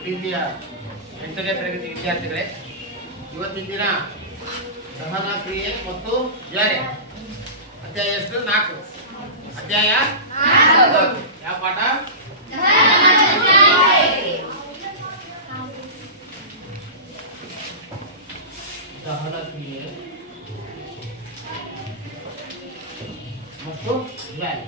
ಪ್ರೀತಿಯ 8ನೇ ತರಗತಿ ವಿದ್ಯಾರ್ಥಿಗಳೇ, ಇವತ್ತಿನ ದಿನ ದಹನ ಕ್ರಿಯೆ ಮತ್ತು ಜ್ವಾರೆ ಅಧ್ಯಾಯ ಎಷ್ಟು? 4. ಅಧ್ಯಾಯ ಯಾವ ಪಾಠ? ದಹನ ಕ್ರಿಯೆ ಮತ್ತು ಜ್ವಾರೆ.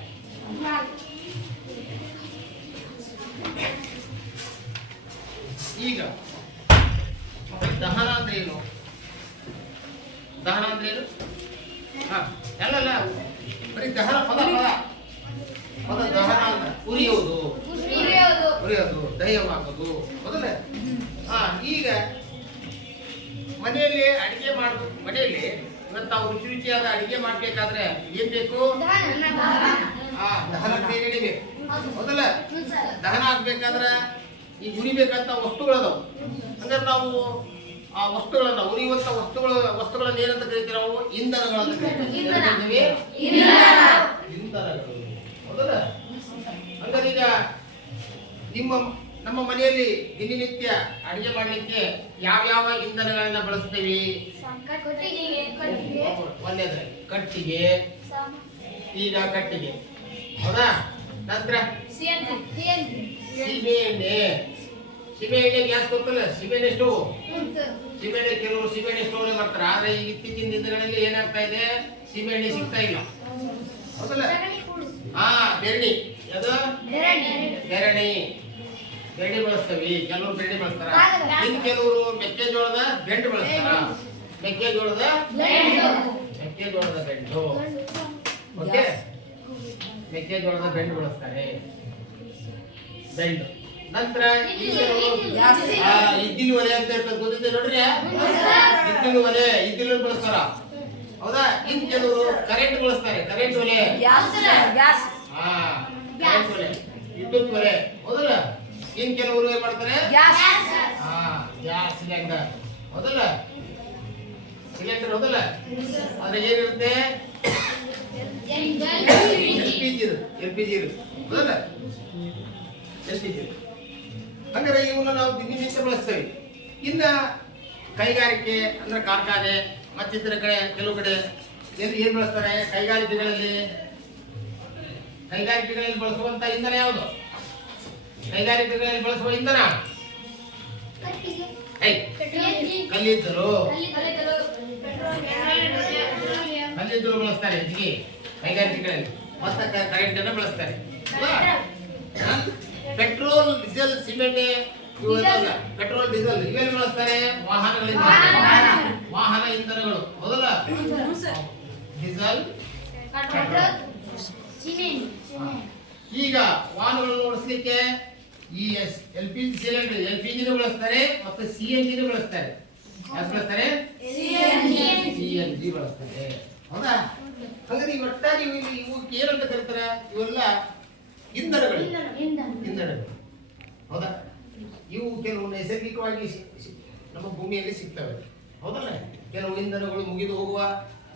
ಈಗ ದಹನ ಅಂದ್ರೆ ಏನು? ದಹನ ಅಂದ್ರೆ ಏನು? ಅಲ್ಲಲ್ಲ, ಬರೀ ದಹನ ಪದ ದಹನ ಅಂತ ಉರಿಯೋದು, ದಹ್ಯವಾಗೋದು ಮೊದಲೇ. ಈಗ ಮನೆಯಲ್ಲಿ ಅಡಿಗೆ ಮಾಡಬೇಕು. ಮನೆಯಲ್ಲಿ ಇವತ್ತು ನಾವು ರುಚಿ ರುಚಿಯಾದ ಅಡಿಗೆ ಮಾಡ್ಬೇಕಾದ್ರೆ ಏನ್ ಬೇಕು? ದಹನ ಕ್ರಿಯೆ ನಡಿಬೇಕು. ಮೊದಲ ದಹನ ಆಗ್ಬೇಕಾದ್ರೆ ಈಗ ಉರಿಬೇಕಂತ ವಸ್ತುಗಳದಾವು. ಹಂಗಾರೆ ನಾವು ಆ ವಸ್ತುಗಳನ್ನ ಉರಿಯುವಂತ ವಸ್ತುಗಳನ್ನ ಏನಂತ ಕರಿತೀವಿ? ನಾವು ಇಂಧನಗಳಂತ ಕರಿತೀವಿ. ಇಂಧನಗಳು ಹೌದಲ್ಲ? ಹಂಗಾರೆ ಈಗ ನಮ್ಮ ಮನೆಯಲ್ಲಿ ದಿನನಿತ್ಯ ಅಡಿಗೆ ಮಾಡ್ಲಿಕ್ಕೆ ಯಾವ್ಯಾವ ಇಂಧನಗಳನ್ನ ಬಳಸ್ತೀವಿ? ಒಂದೇದ್ರೆ ಕಟ್ಟಿಗೆ. ಈಗ ಕಟ್ಟಿಗೆ ಹೌದಾ? ನಂತರ ಸೀಮೆ ಎಣ್ಣೆ ಗ್ಯಾಸ್ ಗೊತ್ತಲ್ಲ, ಸೀಮೆಎಣ್ಣೆ ಸ್ಟೋವ್. ಸೀಮೆಎಣ್ಣೆ ಕೆಲವರು ಸೀಮೆಎಣ್ಣೆ ಸ್ಟೋವ್ ಮಾಡ್ತಾರೆ. ಆದ್ರೆ ಈ ಇತ್ತೀಚಿನ ದಿನಗಳಲ್ಲಿ ಏನಾಗ್ತಾ ಇದೆ? ಸೀಮೆಎಣ್ಣೆ ಸಿಗ್ತಾ ಇಲ್ಲ ಹೌದಲ್ಲ? ಬೆರಣಿ. ಅದು ಬೆರಣಿ ಬಳಸ್ತೀವಿ. ಕೆಲವರು ಬೆರಣಿ ಬಳಸ್ತಾರ. ಇನ್ನು ಕೆಲವರು ಮೆಕ್ಕೆಜೋಳದ ಬೆಂಡು ಬಳಸ್ತಾರ. ಮೆಕ್ಕೆಜೋಳದ ಬೆಂಡು. ಓಕೆ, ಮೆಕ್ಕೆಜೋಳದ ಬೆಂಡು ಬಳಸ್ತಾರೆ. ಬೆಂಡು. ನಂತರ ಇದ್ದಿನ ಒಲೆ ಅಂತ ಇರ್ತದೆ, ಗೊತ್ತಿದೆ ನೋಡ್ರಿ. ಇದ್ದಿನ ಒಲೆ, ಇದ್ದಿನ ಬಳಸ್ತಾರ ಹೌದಾ? ಇನ್ ಕೆಲವರು ಕರೆಂಟ್ ಬಳಸ್ತಾರೆ. ಕರೆಂಟ್ ಒಲೆ, ಕರೆಂಟ್ ಒಲೆ, ವಿದ್ಯುತ್ ಒಲೆ ಹೌದಲ್ಲ? ಇನ್ ಕೆಲವರು ಏನ್ ಮಾಡ್ತಾರೆ? ಗ್ಯಾಸ್ ಸಿಲಿಂಡರ್ ಹೌದಲ್ಲ? ಸಿಲಿಂಡರ್ ಹೌದಲ್ಲ? ಅದ್ರ ಏನಿರುತ್ತೆ? ಎಲ್ ಪಿ ಜಿ ಹೌದಲ್ಲ? ಹಂಗಾರೆ ಇವನ್ನ ನಾವು ದಿನನಿತ್ಯ ಬಳಸ್ತೇವೆ. ಇನ್ನ ಕೈಗಾರಿಕೆ ಅಂದ್ರೆ ಕಾರ್ಖಾನೆ ಮತ್ತಿತರ ಕಡೆ ಕೆಲವು ಕಡೆ ಏನ್ ಬಳಸ್ತಾರೆ? ಕೈಗಾರಿಕೆಗಳಲ್ಲಿ ಬಳಸುವಂತ ಇಂಧನ ಯಾವುದು? ಕೈಗಾರಿಕೆಗಳಲ್ಲಿ ಬಳಸುವ ಇಂಧನ ಕಲ್ಲಿದ್ದಲು ಬಳಸ್ತಾರೆ ಹೆಚ್ಚಿಗೆ ಕೈಗಾರಿಕೆಗಳಲ್ಲಿ. ಮತ್ತೆ ಕರೆಂಟ್ ಅನ್ನು ಬಳಸ್ತಾರೆ. Petrol, diesel, cement, petrol, diesel ಇವೆಲ್ಲ ಬಳಸ್ತಾರೆ ವಾಹನಗಳಿಂದ. ವಾಹನ ಇಂಧನಗಳು ಹೌದಲ್ಲ? ಡೀಸೆಲ್, ಪೆಟ್ರೋಲ್, ಈಗ ವಾಹನಗಳನ್ನು ಓಡಿಸ್ಲಿಕ್ಕೆ ಈ LPG ಸಿಲಿಂಡರ್, LPG ಬಳಸ್ತಾರೆ ಮತ್ತು CNG ಬಳಸ್ತಾರೆ. ಯಾಕೆ ಬಳಸ್ತಾರೆ? CNG ಬಳಸ್ತಾರೆ ಹೌದಾ? ಹಾಗಾದ್ರೆ ಈ ಒಟ್ಟಾಗಿ ಇವು ಏನಂತ ಕರೀತಾರೆ? ಇವೆಲ್ಲ ಇಂಧನಗಳು ಹೌದಾ? ಇವು ಕೆಲವು ನೈಸರ್ಗಿಕವಾಗಿ ನಮ್ಮ ಭೂಮಿಯಲ್ಲಿ ಸಿಗ್ತವೆ ಹೌದಲ್ಲ? ಕೆಲವು ಇಂಧನಗಳು ಮುಗಿದು ಹೋಗುವ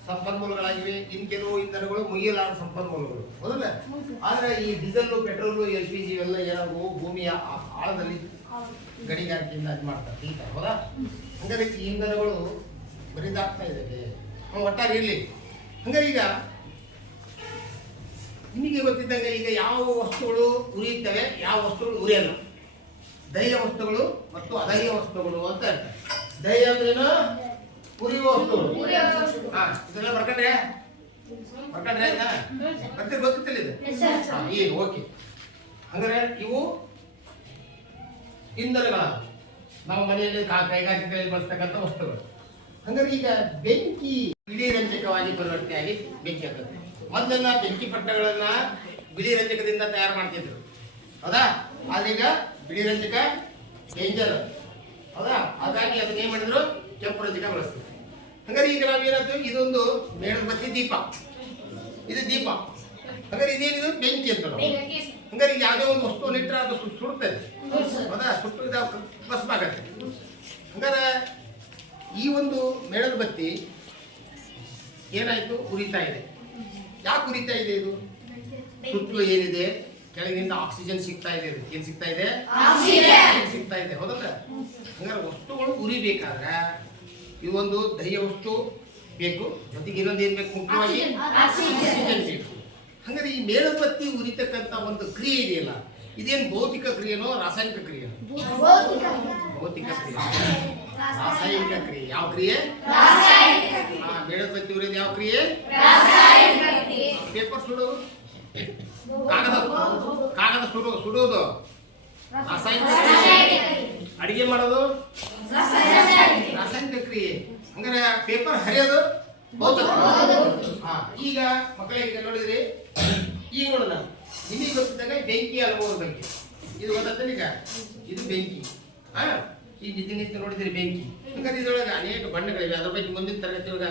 ಸಂಪನ್ಮೂಲಗಳಾಗಿವೆ. ಇನ್ ಕೆಲವು ಇಂಧನಗಳು ಮುಗಿಯಲಾದ ಸಂಪನ್ಮೂಲಗಳು ಹೌದಲ್ಲ? ಆದ್ರೆ ಈ ಡೀಸೆಲ್, ಪೆಟ್ರೋಲ್, LPG ಇವೆಲ್ಲ ಏನಾಗು ಭೂಮಿಯ ಆಳದಲ್ಲಿ ಗಣಿಗಾರಿಕೆಯಿಂದ ಇದು ಮಾಡ್ತಾರೆ ಈಗ ಹೌದಾ? ಹಂಗಾರೆ ಈ ಇಂಧನಗಳು ಬರಿದಾಗ್ತಾ ಇದ್ದಾವೆ. ಒಟ್ಟಾರೆ ಇರಲಿ. ಹಂಗಾರೆ ಈಗ ನಿಮಗೆ ಗೊತ್ತಿದ್ದಂಗೆ ಈಗ ಯಾವ ವಸ್ತುಗಳು ಉರಿಯುತ್ತವೆ, ಯಾವ ವಸ್ತುಗಳು ಉರಿಯಲ್ಲ? ದಹ್ಯ ವಸ್ತುಗಳು ಮತ್ತು ಅದಹ್ಯ ವಸ್ತುಗಳು ಅಂತ ಹೇಳ್ತಾರೆ. ದಹ್ಯ ಅಂದ್ರೇನು? ಉರಿಯುವ ವಸ್ತುಗಳು. ಇದೆಲ್ಲ ಬರ್ಕೊಂಡ್ರೆ ಆಯ್ತಾ? ಮತ್ತೆ ಗೊತ್ತಿಲ್ಲ ಇದು? ಈಗ ಓಕೆ. ಹಂಗಾರೆ ಇವು ಇಂಧನಗಳ ನಮ್ಮ ಮನೆಯಲ್ಲಿ ಕೈಗಾರಿಕೆಗಳಲ್ಲಿ ಬಳಸ್ತಕ್ಕಂಥ ವಸ್ತುಗಳು. ಹಂಗಾರೆ ಈಗ ಬೆಂಕಿ ಬಿಳಿ ರಂಜಕವಾಗಿ ಪರಿವರ್ತನೆಯಾಗಿ ಬೆಂಕಿ ಆಗ್ತದೆ. ಮೊದಲೆಲ್ಲ ಬೆಂಕಿ ಪಟ್ಟಗಳನ್ನ ಬಿಳಿ ರಂಜಕದಿಂದ ತಯಾರು ಮಾಡ್ತಿದ್ರು ಹೌದಾ? ಆದ್ರೆ ಈಗ ಬಿಳಿ ರಂಜಕ ಡೇಂಜರ್ ಹೌದಾ? ಹಾಗಾಗಿ ಅದನ್ನ ಏನ್ ಮಾಡಿದ್ರು? ಕೆಂಪು ರಂಜಕ ಬಳಸ್ತಾರೆ. ಹಂಗಾರೆ ಈಗ ನಾವೇನಾಯ್ತು? ಇದೊಂದು ಮೇಣದ ಬತ್ತಿ ದೀಪ, ಇದು ದೀಪ. ಹಂಗಾರೆ ಇದೇನಿದು? ಬೆಂಕಿ ಅಂತ. ಹಂಗಾರೆ ಈಗ ಯಾವುದೇ ಒಂದು ವಸ್ತುವನ್ನು ಇಟ್ಟರೆ ಅದು ಸುಡುತ್ತದೆ ಹೌದಾ? ಸುಟ್ಟು ಭಸ್ಮ ಆಗತ್ತೆ. ಹಂಗಾರೆ ಈ ಒಂದು ಮೇಣದ ಬತ್ತಿ ಏನಾಯ್ತು? ಉರಿತಾ ಇದೆ. ಯಾಕೆ ಉರಿತಾ ಇದೆ? ಇದು ಸುತ್ತಲೂ ಏನಿದೆ? ಕೆಳಗಿನಿಂದ ಆಕ್ಸಿಜನ್ ಸಿಗ್ತಾ ಇದೆ. ಏನ್ ಸಿಗ್ತಾ ಇದೆ? ಸಿಗ್ತಾ ಇದೆ, ಹೌದಲ್ಲ? ಹಂಗಾರೆ ವಸ್ತುಗಳು ಉರಿಬೇಕಾದ್ರೆ ಇವೊಂದು ದಹ್ಯ ವಸ್ತು ಬೇಕು, ಜೊತೆಗೆ ಇನ್ನೊಂದು ಏನ್ ಬೇಕು? ಮುಖ್ಯವಾಗಿ ಆಕ್ಸಿಜನ್ ಬೇಕು. ಹಂಗಾರೆ ಈ ಮೇಣಬತ್ತಿ ಉರಿತಕ್ಕಂತ ಒಂದು ಕ್ರಿಯೆ ಇದೆಯಲ್ಲ, ಇದೇನು ಭೌತಿಕ ಕ್ರಿಯೆನೋ ರಾಸಾಯನಿಕ ಕ್ರಿಯೆನೋ? ಭೌತಿಕ ಕ್ರಿಯೆ, ರಾಸಾಯನಿಕ ಕ್ರಿಯೆ. ಯಾವ ಕ್ರಿಯೆ? ಮೇಣಬತ್ತಿ ಉರಿಯೋದು ಯಾವ ಕ್ರಿಯೆ? ಪೇಪರ್ ಸುಡೋದು, ಕಾಗದ ಸುಡೋದು ರಾಸಾಯನಿಕ ಕ್ರಿಯೆ. ಅಡಿಗೆ ಮಾಡೋದು ರಾಸಾಯನಿಕ ಕ್ರಿಯೆ. ಹಂಗಾರೆ ಪೇಪರ್ ಹರಿಯೋದು ಭೌತಿಕ. ಈಗ ಮಕ್ಕಳಿಗೆ ಈಗ ನೋಡಿದ್ರಿ, ಈಗ ನೋಡೋಣ ನಿಮಗೆ ಗೊತ್ತಿದ್ದಾಗ ಬೆಂಕಿ ಅನುಭವದ ಬಗ್ಗೆ ಇದು ಗೊತ್ತಾಗ್ತದೆ. ಈಗ ಇದು ಬೆಂಕಿ. ಈಗ ನಿತ್ಯ ನೋಡಿದ್ರಿ ಬೆಂಕಿ. ಹಂಗಾರೆ ಇದರೊಳಗೆ ಅನೇಕ ಬಣ್ಣಗಳಿವೆ. ಅದ್ರ ಬಗ್ಗೆ ಮುಂದಿನ ತರಗತಿಯೊಳಗ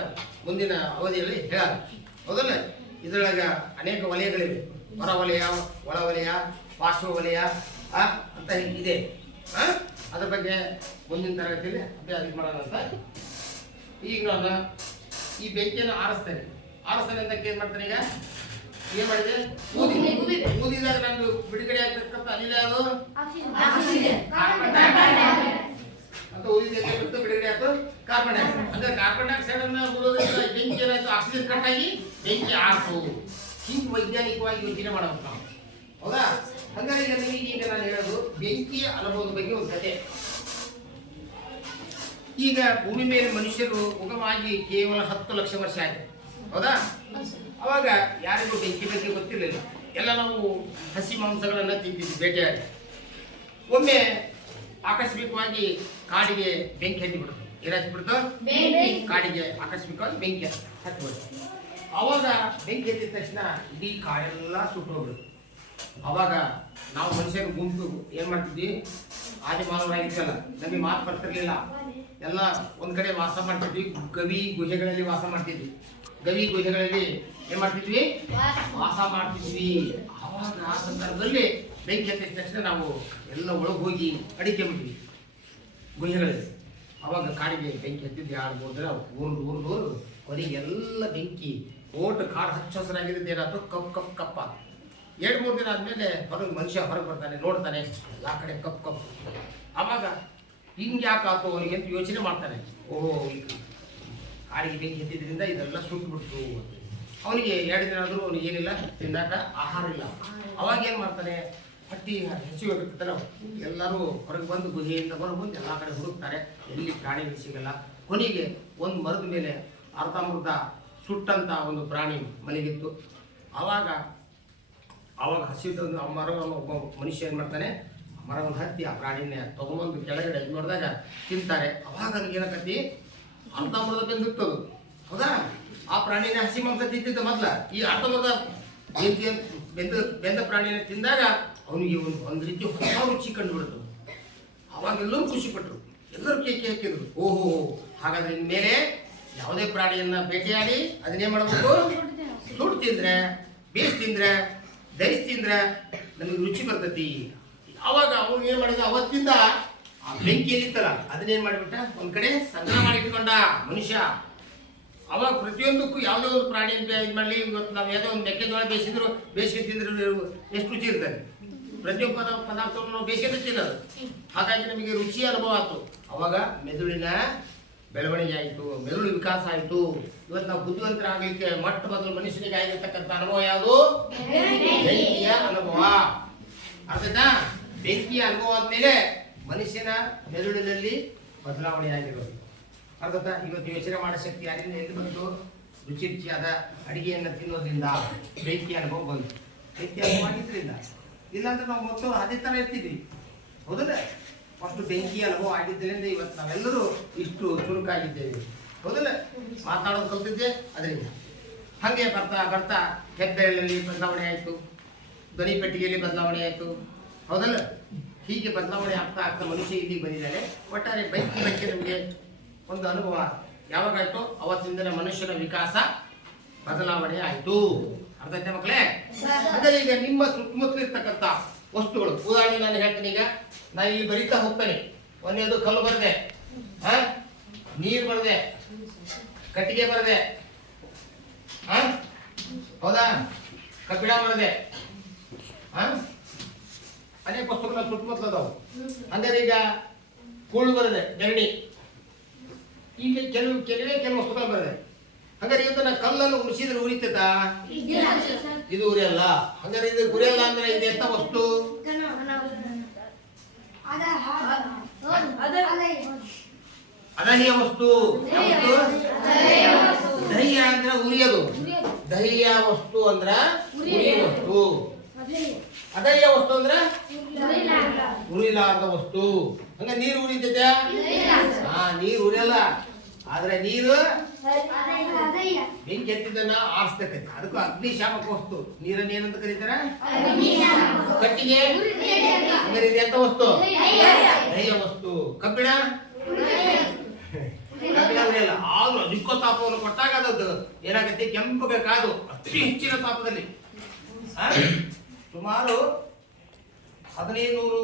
ಮುಂದಿನ ಅವಧಿಯಲ್ಲಿ ಹೇಳೋಣ, ಹೌದಲ್ಲ? ಇದರೊಳಗೆ ಅನೇಕ ವಲಯಗಳಿವೆ. ಹೊರ ವಲಯ, ಒಳ ವಲಯ, ಪಾರ್ಶ್ವ ವಲಯ ಅಂತ ಇದೆ. ಅದ್ರ ಬಗ್ಗೆ ಮುಂದಿನ ತರಗತಿಯಲ್ಲಿ ಅಭ್ಯಾಸ ಮಾಡೋಣ ಅಂತ. ಈಗ ನಾನು ಈ ಬೆಂಕಿಯನ್ನು ಆರಿಸ್ತೇನೆ ಅಂತ ಏನ್ ಮಾಡ್ತಾನೆ? ಈಗ ಏನ್ ಮಾಡಿದೆ? ಊದಿದಾಗ ನಾನು ಬಿಡುಗಡೆ ಆಗ್ತಕ್ಕಂಥ ಅನಿಲ ಅದು ಅಂತ ಊದಿದ ಬಿಡುಗಡೆ ಆಯ್ತು ಕಾರ್ಬನ್ ಡೈಆಕ್ಸೈಡ್. ಅಂದ್ರೆ ಕಾರ್ಬನ್ ಡೈಆಕ್ಸೈಡ್ ಅನ್ನ ಊದೋದ್ರಿಂದ ಬೆಂಕಿ ಏನಾಯ್ತು? ಆಕ್ಸಿಜನ್ ಕಟ್ ಆಗಿ ಬೆಂಕಿ ಆರ್ತು. ಹಿಂಗೆ ವೈಜ್ಞಾನಿಕವಾಗಿ ಯೋಚನೆ ಮಾಡಬೇಕು ನಾವು, ಹೌದಾ? ಹಂಗಾಗಿ ಈಗ ನಿಮಗೆ ಈಗ ನಾನು ಹೇಳೋದು ಬೆಂಕಿಯ ಅನುಭವದ ಬಗ್ಗೆ ಒಂದು ಕತೆ. ಈಗ ಭೂಮಿ ಮೇಲೆ ಮನುಷ್ಯರು ಉಗವಾಗಿ ಕೇವಲ 10 ಲಕ್ಷ ವರ್ಷ ಆಯ್ತು, ಹೌದಾ? ಅವಾಗ ಯಾರಿಗೂ ಬೆಂಕಿ ಬಗ್ಗೆ ಗೊತ್ತಿರಲಿಲ್ಲ. ಎಲ್ಲ ನಾವು ಹಸಿ ಮಾಂಸಗಳನ್ನ ತಿಂತಿದ್ವಿ, ಬೇಟೆಯಾಡಿ. ಒಮ್ಮೆ ಆಕಸ್ಮಿಕವಾಗಿ ಕಾಡಿಗೆ ಬೆಂಕಿ ಹತ್ತಿಬಿಡ್ತು. ಏನಾಗ್ಬಿಡ್ತು? ಕಾಡಿಗೆ ಆಕಸ್ಮಿಕವಾಗಿ ಬೆಂಕಿ ಹತ್ತಿಬಿಡ್ತು. ಅವಾಗ ಬೆಂಕಿ ಹತ್ತಿದ ತಕ್ಷಣ ಇಡೀ ಕಾಡೆಲ್ಲ ಸುಟ್ಟೋಗ್ಬಿಡ್ತು. ಅವಾಗ ನಾವು ಮನುಷ್ಯರ ಗುಂಪು ಏನ್ ಮಾಡ್ತಿದ್ವಿ? ಆದಿಮಾನವರಾಗಿದ್ದಲ್ಲ, ನಮಗೆ ಮಾತು ಬರ್ತಿರ್ಲಿಲ್ಲ. ಎಲ್ಲ ಒಂದ್ ಕಡೆ ವಾಸ ಮಾಡ್ತಿದ್ವಿ, ಗವಿ ಗುಹೆಗಳಲ್ಲಿ ವಾಸ ಮಾಡ್ತಿದ್ವಿ. ಗವಿ ಗುಹೆಗಳಲ್ಲಿ ಏನ್ ಮಾಡ್ತಿದ್ವಿ? ವಾಸ ಮಾಡ್ತಿದ್ವಿ. ಅವಾಗ ಆ ಸಂದರ್ಭದಲ್ಲಿ ಬೆಂಕಿ ಹತ್ತಿದ ತಕ್ಷಣ ನಾವು ಎಲ್ಲ ಒಳಗೆ ಹೋಗಿ ಅಡಿಕೆ ಬಿಟ್ವಿ ಗುಹೆಗಳಲ್ಲಿ. ಅವಾಗ ಕಾಡಿಗೆ ಬೆಂಕಿ ಹತ್ತಿದ್ದು 2-3 ದಿನ ಊರು ಕೊನೆಗೆ ಎಲ್ಲ ಬೆಂಕಿ ಓಟ್ ಕಾಡು ಹಚ್ಚ ಹಸಿರಾಗಿದ್ದು ಏನಾಯ್ತು? ಕಪ್ಪ 2-3 ದಿನ ಆದ್ಮೇಲೆ ಹೊರಗೆ ಮನುಷ್ಯ ಹೊರಗೆ ಬರ್ತಾನೆ, ನೋಡ್ತಾನೆ ಎಲ್ಲ ಕಡೆ ಕಪ್ಪು. ಅವಾಗ ಹಿಂಗೆ ಯಾಕಾಯ್ತು ಅವನಿಗೆ ಅಂತ ಯೋಚನೆ ಮಾಡ್ತಾನೆ. ಓಹೋ, ಈಗ ಕಾಡಿಗೆ ಬೆಂಕಿ ಹತ್ತಿದ್ರಿಂದ ಇದೆಲ್ಲ ಸುಟ್ಬಿಡ್ತು ಅಂತ. ಅವನಿಗೆ 2 ದಿನ ಆದರೂ ಅವನಿಗೆ ಏನಿಲ್ಲ, ತಿನ್ನಾಕ ಆಹಾರ ಇಲ್ಲ. ಅವಾಗ ಏನು ಮಾಡ್ತಾನೆ? ಹಟ್ಟಿ ಹಸಿವಾಗಿರ್ತಾನೆ. ಎಲ್ಲರೂ ಹೊರಗೆ ಬಂದು ಗುಹೆಯಿಂದ ಹೊರಗೆ ಎಲ್ಲ ಕಡೆ ಹುಡುಕ್ತಾರೆ, ಎಲ್ಲಿ ಪ್ರಾಣಿಗಳು ಸಿಗಲ್ಲ. ಕೊನೆಗೆ ಒಂದು ಮರದ ಮೇಲೆ ಅರ್ಧಮರ್ಧ ಸುಟ್ಟಂತ ಒಂದು ಪ್ರಾಣಿ ಮಲಗಿತ್ತು. ಅವಾಗ ಹಸಿದ ಮರವನ್ನು ಒಬ್ಬ ಮನುಷ್ಯ ಏನು ಮಾಡ್ತಾನೆ? ಮರವನ್ನು ಹತ್ತಿ ಆ ಪ್ರಾಣಿನ ತಗೊಂಬಂದು ಕೆಳಗಡೆ ನೋಡಿದಾಗ ತಿಂತಾರೆ. ಅವಾಗ ನನಗೇನಾಕತಿ? ಅರ್ಧಮರ್ಧ ಬೆಂದಿರ್ತದು, ಹೌದಾ? ಆ ಪ್ರಾಣಿನ ಹಸಿ ಮಾಂಸ ತಿಂತಿದ್ದ ಮೊದಲ. ಈ ಅರ್ಧಮರ್ಧ ಬೆಂದ ಪ್ರಾಣಿನ ತಿಂದಾಗ ಅವನಿಗೆ ಒಂದು ರೀತಿ ಹೊಸ ರುಚಿ ಕಂಡುಬಿಡ್ತು. ಅವಾಗ ಎಲ್ಲರೂ ಖುಷಿ ಪಟ್ಟರು, ಎಲ್ಲರೂ ಕೇಕೆ ಹಾಕಿದ್ರು. ಓಹೋ, ಹಾಗಾದ್ರೆ ಇನ್ಮೇಲೆ ಯಾವುದೇ ಪ್ರಾಣಿಯನ್ನ ಬೇಟೆಯಾಡಿ ಅದನ್ನೇ ಮಾಡಬೇಕು? ಸುಟ್ಟು ತಿಂದ್ರೆ, ಬೇಯಿಸಿ ತಿಂದ್ರೆ, ದಹಿಸಿ ತಿಂದ್ರೆ ನಮಗೆ ರುಚಿ ಬರ್ತೈತಿ. ಅವಾಗ ಅವನು ಏನ್ ಮಾಡಿದ? ಅವತ್ತಿಂದ ಆ ಬೆಂಕಿ ಏನಿತ್ತಲ್ಲ ಅದನ್ನೇನ್ ಮಾಡಿಬಿಟ್ಟ? ಒಂದ್ ಕಡೆ ಸಂಗ್ರಹ ಮಾಡಿ ಇಟ್ಕೊಂಡ ಮನುಷ್ಯ. ಅವಾಗ ಪ್ರತಿಯೊಂದಕ್ಕೂ ಯಾವುದೋ ಒಂದು ಪ್ರಾಣಿ ಇದು ಮಾಡಲಿ. ಇವತ್ತು ನಾವು ಯಾವುದೋ ಒಂದು ಮೆಕ್ಕೆಜೋಳ ಬೇಸಿಗೆ ತಿಂದ್ರೆ ಎಷ್ಟು ರುಚಿ ಇರ್ತದೆ. ಪ್ರತಿಯೊಬ್ಬ ಪದಾರ್ಥವನ್ನು ನಾವು ಬೇಸಿಗೆ ತಿನ್ನೋದು. ಹಾಗಾಗಿ ನಮಗೆ ರುಚಿ ಅನುಭವ ಆಯ್ತು. ಅವಾಗ ಮೆದುಳಿನ ಬೆಳವಣಿಗೆ ಆಯಿತು, ಮೆದುಳು ವಿಕಾಸ ಆಯಿತು. ಇವತ್ತು ನಾವು ಬುದ್ಧಿವಂತರಾಗಲಿಕ್ಕೆ ಮೊಟ್ಟ ಮೊದಲು ಮನುಷ್ಯನಿಗೆ ಆಗಿರ್ತಕ್ಕಂಥ ಅನುಭವ ಯಾವುದು? ಬೆಂಕಿಯ ಅನುಭವ. ಅರ್ಥಾಯ್ತಾ? ಬೆಂಕಿಯ ಅನುಭವ ಆದ್ಮೇಲೆ ಮನುಷ್ಯನ ಮೆದುಳಿನಲ್ಲಿ ಬದಲಾವಣೆ ಆಗಿರೋದು. ಅರ್ಥಾಯ್ತಾ? ಇವತ್ತು ಯೋಚನೆ ಮಾಡೋ ಶಕ್ತಿ ಯಾರಿಂದ ಎಲ್ಲಿ ಬಂತು? ರುಚಿಯಾದ ಅಡಿಗೆಯನ್ನು ತಿನ್ನೋದ್ರಿಂದ ಬೆಂಕಿಯ ಅನುಭವ ಬಂತು. ಬೆಂಕಿ ಅನುಭವ ಆಗಿದ್ರಿಂದ. ಇಲ್ಲಾಂದ್ರೆ ನಾವು ಮೊದಲು ಅದೇ ಥರ ಇರ್ತಿದ್ವಿ, ಹೌದಲ್ಲ? ಫಸ್ಟ್ ಬೆಂಕಿ ಅನುಭವ ಆಗಿದ್ದರಿಂದ ಇವತ್ತು ನಾವೆಲ್ಲರೂ ಇಷ್ಟು ಚುರುಕಾಗಿದ್ದೇವೆ, ಹೌದಲ್ಲ? ಮಾತಾಡೋದು ಕಲ್ತಿದ್ದೆ ಅದರಿಂದ. ಹಾಗೆ ಬರ್ತಾ ಹೆಬ್ಬೆರಳಲ್ಲಿ ಬದಲಾವಣೆ ಆಯಿತು, ಧ್ವನಿ ಪೆಟ್ಟಿಗೆಯಲ್ಲಿ ಬದಲಾವಣೆ ಆಯಿತು, ಹೌದಲ್ಲ? ಹೀಗೆ ಬದಲಾವಣೆ ಆಗ್ತಾ ಮನುಷ್ಯ ಇಲ್ಲಿಗೆ ಬಂದಿದ್ದಾರೆ. ಒಟ್ಟಾರೆ ಬೆಂಕಿ ಬಗ್ಗೆ ನಮಗೆ ಒಂದು ಅನುಭವ ಯಾವಾಗಾಯ್ತು? ಅವತ್ತಿಂದಲೇ ಮನುಷ್ಯನ ವಿಕಾಸ ಬದಲಾವಣೆ ಆಯಿತು. ಅರ್ಥ ಆಯ್ತಾ ಮಕ್ಕಳೇ? ಹಾಗಾದ್ರೆ ಈಗ ನಿಮ್ಮ ಸುತ್ತಮುತ್ತಲು ಇರ್ತಕ್ಕಂಥ ವಸ್ತುಗಳು, ಉದಾಹರಣೆ ನಾನು ಹೇಳ್ತೀನಿ. ಈಗ ನಾನು ಇಲ್ಲಿ ಬರೀತಾ ಹೋಗ್ತೇನೆ. ಒಂದೇದು ಕಲ್ಲು ಬರದೆ, ನೀರು ಬರದೆ, ಕಟ್ಟಿಗೆ ಬರದೆ, ಹೌದಾ? ಕಬ್ಬಿಣ ಬರದೆ, ಅನೇಕ ವಸ್ತುಗಳ ಸುತ್ತಮುತ್ತಲ ಅದಾವು. ಹಂಗಾರೆ ಈಗ ಕೂಳು ಬರದೆ ಗರಣಿ, ಈಗ ಕೆಲವು ವಸ್ತುಗಳು ಬರದೆ. ಹಂಗಾರೆ ಇದನ್ನ ಕಲ್ಲನ್ನು ಉರಿಸಿದ್ರೆ ಉರಿತೈತ? ಇದು ಉರಿಯಲ್ಲ. ಹಂಗಾರೆ ಇದು ಉರಿಯಲ್ಲ ಅಂದ್ರೆ ಇದು ಎಂತ ವಸ್ತು? ಅದಹ್ಯ ವಸ್ತು. ದಹ್ಯ ಅಂದ್ರೆ ಉರಿಯೋದು. ದಹ್ಯ ವಸ್ತು ಅಂದ್ರ ಉರಿಯ ವಸ್ತು. ಅದಹ್ಯ ವಸ್ತು ಅಂದ್ರ ಉರಿಲಾರ್ದ ವಸ್ತು. ಹಂಗ ನೀರು ಉರಿತೈತೆ? ಹಾ, ನೀರು ಉರಿಯಲ್ಲ. ಆದ್ರೆ ನೀರು ಬೆಂಕಿ ಎತ್ತಿದ್ದನ್ನ ಆರಿಸ್ತಕ್ಕಂಥ, ಅದಕ್ಕೂ ಅಗ್ನಿಶಾಮಕ ವಸ್ತು. ನೀರನ್ನ ಏನಂತ ಕರೀತಾರ? ಕಟ್ಟಿಗೆ. ಹಂಗಾರೆ ಇದು ಎಂತ ವಸ್ತು? ದಹ್ಯ ವಸ್ತು. ಕಬ್ಬಿಣ ಉರಿಯಲ್ಲ. ಆದ್ರೂ ಅಧಿಕ ತಾಪವನ್ನು ಕೊಟ್ಟಾಗ ಅದದ್ದು ಏನಾಗತ್ತೆ? ಕೆಂಪಗೆ ಕಾದು ಅತಿ ಹೆಚ್ಚಿನ ತಾಪದಲ್ಲಿ ಸುಮಾರು 1500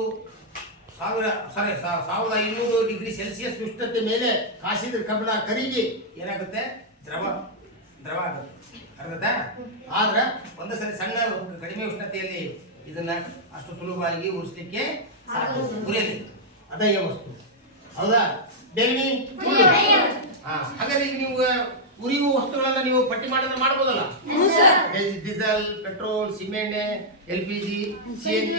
ಡಿಗ್ರಿ ಸೆಲ್ಸಿಯಸ್ ಉಷ್ಣತೆ ಮೇಲೆ ಕಾಸಿದ ಕಬ್ಬಿಣ ಕರಿಗಿ ಏನಾಗುತ್ತೆ? ದ್ರವ ಆಗುತ್ತೆ. ಅರ್ಥ? ಆದ್ರೆ ಒಂದು ಸರಿ ಸಣ್ಣ ಕಡಿಮೆ ಉಷ್ಣತೆಯಲ್ಲಿ ಇದನ್ನ ಅಷ್ಟು ಸುಲಭವಾಗಿ ಉರಿಸಲಿಕ್ಕೆ ಉರಿಯಲಿ. ಅದಹ್ಯ ವಸ್ತು. ಹೌದಾ? ಬೆಣ್ಣೆ. ಹಾಗಾದ್ರೆ ಈಗ ನೀವು ಉರಿಯುವ ವಸ್ತುಗಳನ್ನ ನೀವು ಪಟ್ಟಿ ಮಾಡಿದ್ರೆ ಮಾಡ್ಬೋದಲ್ಲ? Diesel, petrol, cement, LPG, CNG,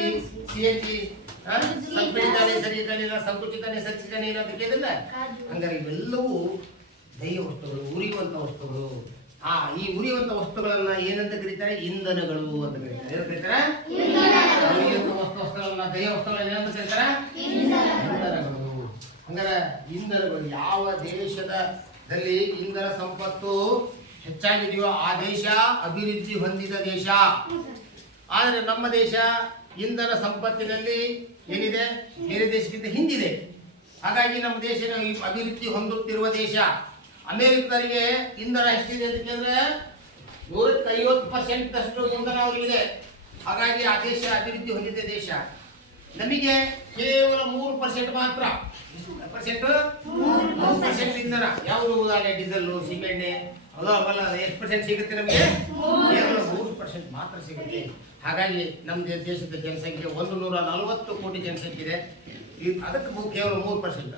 ಸಂಪೀಡಿತ ನೈಸರ್ಗಿಕ ಅನಿಲ, ಸಂಕುಚಿತ ನೈಸರ್ಗಿಕ ಅನಿಲ ಅಂತ ಕೇಳಿಲ್ಲ? ಹಂಗಾರೆ ಇವೆಲ್ಲವೂ ದಹ್ಯ ವಸ್ತುಗಳು, ಉರಿಯುವಂತ ವಸ್ತುಗಳು. ಈ ಉರಿಯುವಂತ ವಸ್ತುಗಳನ್ನ ಏನಂತ ಕರೀತಾರೆ? ಇಂಧನಗಳು ಅಂತ ಕರೀತಾರೆ. ಏನು ಕರೀತಾರೆ? ಉರಿಯುವಂತ ವಸ್ತುಗಳನ್ನ, ದಹ್ಯ ವಸ್ತುಗಳನ್ನ ಏನಂತ ಕರೀತಾರೆ? ಇಂಧನಗಳು. ಹಂಗಾರೆ ಇಂಧನಗಳು ಯಾವ ದೇಶದಲ್ಲಿ ಇಂಧನ ಸಂಪತ್ತು ಹೆಚ್ಚಾಗಿದೆಯೋ ಆ ದೇಶ ಅಭಿವೃದ್ಧಿ ಹೊಂದಿದ ದೇಶ. ಆದರೆ ನಮ್ಮ ದೇಶ ಇಂಧನ ಸಂಪತ್ತಿನಲ್ಲಿ ಏನಿದೆ? ಬೇರೆ ದೇಶಕ್ಕಿಂತ ಹಿಂದಿದೆ. ಹಾಗಾಗಿ ನಮ್ಮ ದೇಶ ಅಭಿವೃದ್ಧಿ ಹೊಂದುತ್ತಿರುವ ದೇಶ. ಅಮೆರಿಕದವರಿಗೆ ಇಂಧನ ಎಷ್ಟಿದೆ ಅಂತ ಕೇಳಿದ್ರೆ 150% ಇಂಧನ ಅವರಿಗಿದೆ. ಹಾಗಾಗಿ ಆ ದೇಶ ಅಭಿವೃದ್ಧಿ ಹೊಂದಿದ ದೇಶ. ನಮಗೆ ಕೇವಲ 3% ಮಾತ್ರ. 3% ಇಂಧನ ಯಾವುದು? ಉದಾಹರಣೆ ಡೀಸೆಲ್, ಸಿಮೆಂಟ್. ಅವೆಲ್ಲ ಎಷ್ಟು ಪರ್ಸೆಂಟ್ ಸಿಗುತ್ತೆ ನಮಗೆ? ಕೇವಲ 3% ಮಾತ್ರ ಸಿಗುತ್ತೆ. ಹಾಗಾಗಿ ನಮ್ಮ ದೇಶದ ಜನಸಂಖ್ಯೆ 140 ಕೋಟಿ ಜನಸಂಖ್ಯೆ ಇದೆ. ಅದಕ್ಕೆ ಕೇವಲ 3%.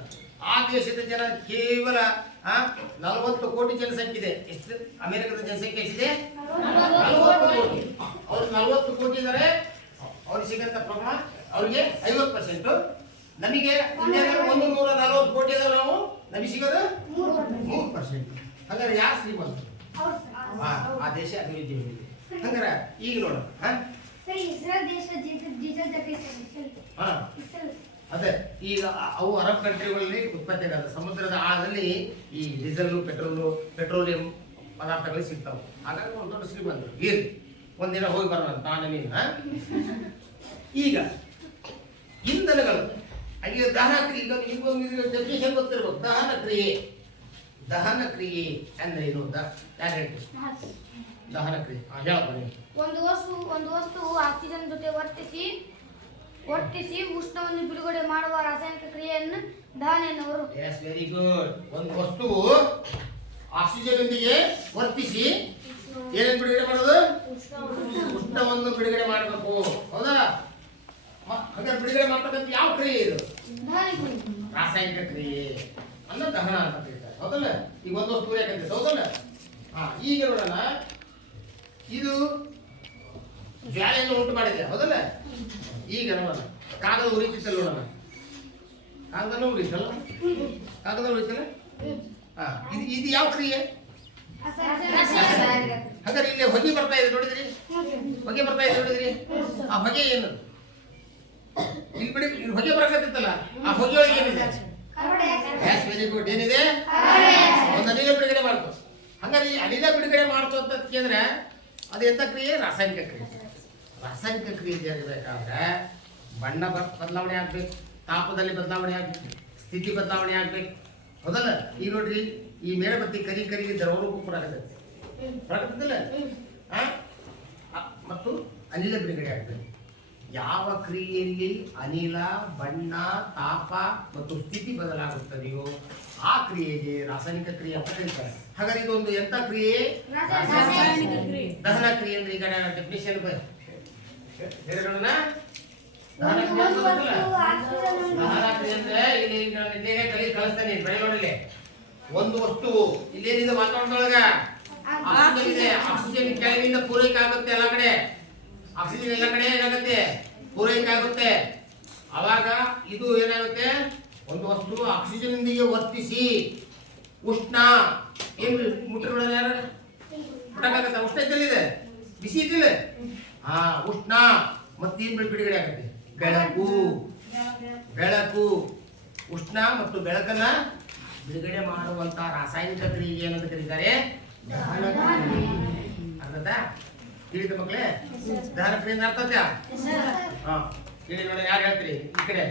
ಆ ದೇಶದ ಜನ ಕೇವಲ 40 ಕೋಟಿ ಜನಸಂಖ್ಯೆ ಇದೆ. ಎಷ್ಟು? ಅಮೆರಿಕದ ಜನಸಂಖ್ಯೆ ಎಷ್ಟಿದೆ? 40 ಕೋಟಿ. ಅವ್ರು 40 ಕೋಟಿ ಇದ್ದಾರೆ. ಅವ್ರಿಗೆ ಸಿಗಂತ ಪ್ರಮಾಣ ಅವ್ರಿಗೆ 50%. ನಮಗೆ ಇಂಡಿಯಾದಲ್ಲಿ 140 ಕೋಟಿ ಇದಾವೆ. ನಮಗೆ ಸಿಗೋದು 3%. ಹಂಗಾರೆ ಯಾರು ಶ್ರೀಮಂತ? ಆ ದೇಶ ಅಭಿವೃದ್ಧಿ ಹೊಂದಿದೆ. ಹಂಗಾರೆ ಈಗ ನೋಡೋಣ. ಅದೇ ಈಗ ಅವು ಅರಬ್ ಕಂಟ್ರಿಗಳಲ್ಲಿ ಉತ್ಪತ್ತಿ ಆಗುತ್ತೆ. ಸಮುದ್ರದ ಆಳದಲ್ಲಿ ಈ ಡೀಸೆಲ್, ಪೆಟ್ರೋಲಿಯಂ ಪದಾರ್ಥಗಳು ಸಿಗ್ತಾವೆ. ಹಾಗಾಗಿ ಒಂದು ದೊಡ್ಡ ಶ್ರೀಮಂತರು. ಒಂದಿನ ಹೋಗಿ ಬರೋಣ ತಾನೇ ನೀನು. ಈಗ ಇಂಧನಗಳು ಹಾಗೆ ದಹನ ಕ್ರಿಯೆ. ಈಗ ನಿಮಗೊಂದು ಡೆಫಿನೇಷನ್ ಗೊತ್ತಿರ್ಬೇಕು. ದಹನ ಕ್ರಿಯೆ ಅಂದ್ರೆ ಏನು ಅಂತ ಯಾರು ಹೇಳ್ತೀವಿ? ದಹನ ಕ್ರಿಯೆ ಹೇಳಿ. ಒಂದು ವಸ್ತು ಆಕ್ಸಿಜನ್ ಜೊತೆ ವರ್ತಿಸಿ ಉಷ್ಣವನ್ನು ಬಿಡುಗಡೆ ಮಾಡುವ ರಾಸಾಯನಿಕ ಕ್ರಿಯೆಯನ್ನು ದಹನ ಎನ್ನುವರು. Yes, very good. ಒಂದು ವಸ್ತುವು ಆಕ್ಸಿಜನ್ ಜೊತೆಗೆ ವರ್ತಿಸಿ ಏನೇನು ಬಿಡುಗಡೆ ಮಾಡೋದು? ಉಷ್ಣವನ್ನು ಬಿಡುಗಡೆ ಮಾಡಬೇಕು. ಹೌದಾ? ಹಾಗಾದ್ರೆ ಬಿಡುಗಡೆ ಮಾಡ್ತಕ್ಕಂಥ ಯಾವ ಕ್ರಿಯೆ ಇದು? ರಾಸಾಯನಿಕ ಕ್ರಿಯೆ ಅನ್ನ ದಹನ ಅಂತ ಕರೀತಾರೆ. ಹೌದಲ್ಲ? ಈಗ ಒಂದು ವಸ್ತು ಯಾಕಂತ ಹೌದಲ್ಲ? ಈಗ ನೋಡೋಣ. ಇದು ಜ್ವಾಲೆಯನ್ನು ಉಂಟು ಮಾಡಿದೆ. ಹೌದಲ್ಲ? ಈಗ ನೋಡೋಣ. ಕಾಗದ ಉರಿತಿತ್ತಲ್ಲ ನೋಡೋಣ. ಕಾಗದನೂ ಉರಿತಲ್ಲ? ಕಾಗದ ಉರಿತಲ್ಲ? ಇದು ಯಾವ ಕ್ರಿಯೆ? ಹಾಗಾದ್ರೆ ಇಲ್ಲಿ ಹೊಗೆ ಬರ್ತಾ ಇದೆ ನೋಡಿದ್ರಿ? ಆ ಹೊಗೆ ಏನು? ಇಲ್ಲಿ ಹೊಗೆ ಬರಕತ್ತಿತ್ತಲ್ಲ, ಆ ಹೊಗೆಯೊಳಗೆ ಏನಿದೆ? Very good. ಏನಿದೆ? ಒಂದು ಅನಿಲ ಬಿಡುಗಡೆ ಮಾಡ್ತು. ಹಂಗಾರೆ ಈ ಅನಿಲ ಬಿಡುಗಡೆ ಮಾಡ್ತು ಅಂತ ಕೇಳಿದ್ರೆ ಅದು ಎಂತ ಕ್ರಿಯೆ? ರಾಸಾಯನಿಕ ಕ್ರಿಯೆ. ರಾಸಾಯನಿಕ ಕ್ರಿಯೆ ಆಗಬೇಕಾದ್ರೆ ಬಣ್ಣ ಬದಲಾವಣೆ ಆಗ್ಬೇಕು, ತಾಪದಲ್ಲಿ ಬದಲಾವಣೆ ಆಗ್ಬೇಕು, ಸ್ಥಿತಿ ಬದಲಾವಣೆ ಆಗ್ಬೇಕು. ಹೌದಲ್ಲ? ಈಗ ನೋಡ್ರಿ, ಈ ಮೇಣಬತ್ತಿ ಕರಿಗೆ ದ್ರವರೂಪ ಬರಕತ್ತಿಲ್ಲ ಮತ್ತು ಅನಿಲ ಬಿಡುಗಡೆ ಆಗ್ಬೇಕು. ಯಾವ ಕ್ರಿಯೆಯಲ್ಲಿ ಅನಿಲ, ಬಣ್ಣ, ತಾಪ ಮತ್ತು ಸ್ಥಿತಿ ಬದಲಾಗುತ್ತದೆಯೋ ಆ ಕ್ರಿಯೆಗೆ ರಾಸಾಯನಿಕ ಕ್ರಿಯೆ ಅಂತ ಕರೀತಾರೆ. ಹಾಗಾದ್ರೆ ಇದೊಂದು ಎಂತ ಕ್ರಿಯೆ? ದಹನ ಕ್ರಿಯೆ. ಅಂದ್ರೆ ಈಗ ಡೆಫಿನಿಷನ್ ಹೇಳೋಣ. ದಹನ ಕ್ರಿಯೆ ಅಂತ ಗೊತ್ತಲ್ಲ? ದಹನ ಕ್ರಿಯೆ ಅಂದ್ರೆ ಇಲ್ಲಿ ನಾನು ಇಲ್ಲಿಗೆ ಕಳಿಸ್ತಾನೆ ಬರೀ ನೋಡಿಲ್ಲಿ ಒಂದು ವಸ್ತು ಇಲ್ಲೇನಿದೆ ವಾತಾವರಣದೊಳಗ ಆಕ್ಸಿಜನ್ ಇದೆ. ಆಕ್ಸಿಜನ್ ಕೆಳಗಿಂದ ಪೂರೈಕೆ ಆಗುತ್ತೆ ಎಲ್ಲ ಕಡೆ. ಆಕ್ಸಿಜನ್ ಎಲ್ಲ ಕಡೆ ಏನಾಗುತ್ತೆ ಪೂರೈಕೆ ಆಗುತ್ತೆ. ಅವಾಗ ಇದು ಏನಾಗುತ್ತೆ ಒಂದು ವಸ್ತು ಆಕ್ಸಿಜನ್ ಇಂದಿಗೆ ವರ್ತಿಸಿ ಉಷ್ಣ ಏನು ಮುಟ್ಟಿರೋಣ ಯಾರು ಮುಟ್ಟಕ್ಕಾಗತ್ತ? ಉಷ್ಣ ಇದ್ದಲ್ಲಿದೆ ಬಿಸಿ ಇದ್ದಿಲ್ಲ ಉಷ್ಣ ಮತ್ತೇನ್ ಬಿಡುಗಡೆ ಆಗುತ್ತೆ ಬೆಳಕು. ಬೆಳಕು ಉಷ್ಣ ಮತ್ತು ಬೆಳಕನ್ನ ಬಿಡುಗಡೆ ಮಾಡುವಂತ ರಾಸಾಯನಿಕ ಕ್ರಿಯೆ ಏನಂತ ಕರೀತಾರೆ ದಹನ ಕ್ರಿಯೆ. ಅರ್ಥಾಯ್ತಾ? ತಿಳಿದ ಮಕ್ಕಳೇ ದಹನ ಕ್ರಿಯೆ ಅರ್ಥಾಯ್ತಾ? ಹಾ ಹೇಳಿ ನೋಡಿ ಯಾರು ಹೇಳ್ತೀರಿ ಈ ಕಡೆ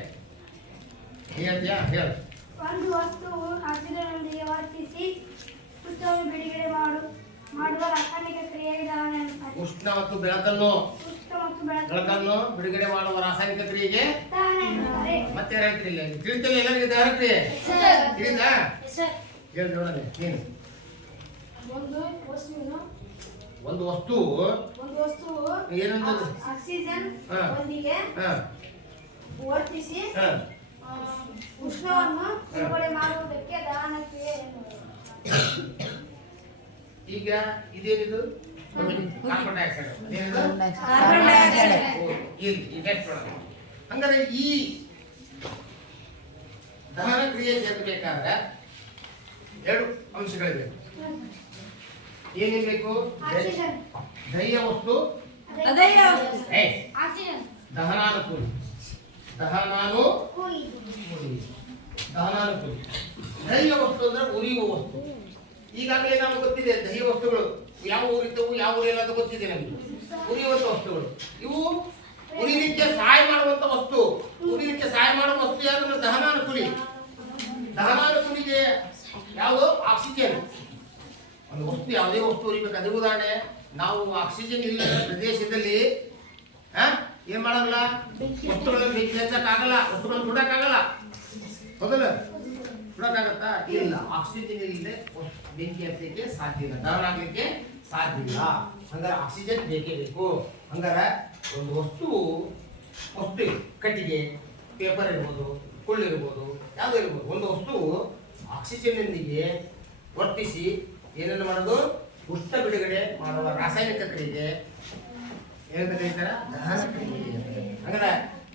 ಹೇಳ್ತೀಯಾ ಹೇಳ. ಒಂದು ವಸ್ತುವು ಆಕ್ಸಿಜನ್ನೊಂದಿಗೆ ವರ್ತಿಸಿ ಉಷ್ಣವನ್ನು ಬಿಡುಗಡೆ ಮಾಡುವ ರಾಸಾಯನಿಕ ಕ್ರಿಯೆಗೆ ದಹನ ಎನ್ನುತ್ತಾರೆ. ಉಷ್ಣ ಮತ್ತು ಬೆಳಕನ್ನು ಬಿಡುಗಡೆ ಮಾಡುವ ರಾಸಾಯನಿಕ ಕ್ರಿಯೆಗೆ ದಹನ ಎನ್ನುತ್ತಾರೆ. ಮತ್ತೆ ಯಾರು ಹೇಳ್ತೀರಿ ಇಲ್ಲ ತಿಳಿತಿಲ್ಲ ಎಲ್ಲರಿಗೆ ದಹನ ಕ್ರಿಯೆ ತಿಳಿದಾ? ಹೇಳಿ ನೋಡೋಣ ನೀನು. ಒಂದು ವಸ್ತು ಏನಂತದ್ದು ಆಕ್ಸಿಜನ್ ಒಂದಿಗೆ ವರ್ತಿಸಿ ಉಷ್ಣವನ್ನು ಬಿಡುಗಡೆ ಮಾಡುವುದಕ್ಕೆ ದಹನ ಕ್ರಿಯೆ ಎನ್ನುತ್ತಾರೆ. ಈಗ ಇದೇನಿದು ಕಾರ್ಬನ್ ಡೈಆಕ್ಸೈಡ್. ಹಂಗಾರೆ ಈ ದಹನ ಕ್ರಿಯೆ ಜರುಗಬೇಕಾದ್ರೆ ಎರಡು ಅಂಶಗಳಿವೆ. ಏನಿರ್ಬೇಕು? ದಹ್ಯ ವಸ್ತು ದಹನಾನುಕೂಲಿ. ದಹನಾನುಕೂಲಿ ದಹ್ಯ ವಸ್ತು ಅಂದ್ರೆ ಉರಿಯುವ ವಸ್ತು. ಈಗಾಗಲೇ ನಮ್ಗೆ ಗೊತ್ತಿದೆ ದಹಿ ವಸ್ತುಗಳು ಯಾವ ಊರಿದ್ದವು ಯಾವ ಊರಿಲ್ಲ ಅಂತ ಗೊತ್ತಿದೆ ನಮಗೆ. ಉರಿಯುವಂತ ವಸ್ತುಗಳು ಇವು ಉರಿಲಿಕ್ಕೆ ಸಹಾಯ ಮಾಡುವಂತ ವಸ್ತು. ಉರಿಲಿಕ್ಕೆ ಸಹಾಯ ಮಾಡುವ ವಸ್ತು ಯಾರು? ದಹನಾನುಕೂಲಿ. ದಹನಾನುಕೂಲಿಗೆ ಯಾವುದು? ಆಕ್ಸಿಜನ್. ಒಂದು ವಸ್ತು ಯಾವುದೇ ವಸ್ತು ಉರಿಬೇಕು. ಅದೇ ಉದಾಹರಣೆ ನಾವು ಆಕ್ಸಿಜನ್ ಇಲ್ಲದ ಪ್ರದೇಶದಲ್ಲಿ ಏನ್ ಮಾಡಲ್ಲ ವಸ್ತುಗಳನ್ನು ಬೆಂಕಿ ಹಚ್ಚಕ್ಕಾಗಲ್ಲ, ವಸ್ತುಗಳನ್ನು ಸುಡಕ್ಕಾಗಲ್ಲ. ಹೌದಲ್ಲ? ಸುಡಕ್ಕಾಗತ್ತಾ? ಇಲ್ಲ. ಆಕ್ಸಿಜನ್ ಇಲ್ಲದೆ ಬೆಂಕಿ ಹಚ್ಚಲಿಕ್ಕೆ ಸಾಧ್ಯ ಇಲ್ಲ, ದಹನ ಆಗ್ಲಿಕ್ಕೆ ಸಾಧ್ಯ ಇಲ್ಲ. ಹಂಗಾರೆ ಆಕ್ಸಿಜನ್ ಬೇಕೇ ಬೇಕು. ಹಂಗಾರೆ ಒಂದು ವಸ್ತು ಕಟ್ಟಿಗೆ ಪೇಪರ್ ಇರ್ಬೋದು, ಕುಳ್ಳಿರ್ಬೋದು, ಯಾವುದೋ ಇರ್ಬೋದು, ಒಂದು ವಸ್ತು ಆಕ್ಸಿಜನ್ನೊಂದಿಗೆ ವರ್ತಿಸಿ ಏನೇನು ಮಾಡೋದು ಉಷ್ಣ ಬಿಡುಗಡೆ ಮಾಡುವ ರಾಸಾಯನಿಕ ಕ್ರಿಯೆ ಏನಂತ ಕರೀತಾರ? ದಹನ ಕ್ರಿಯೆ. ಹಂಗಾರೆ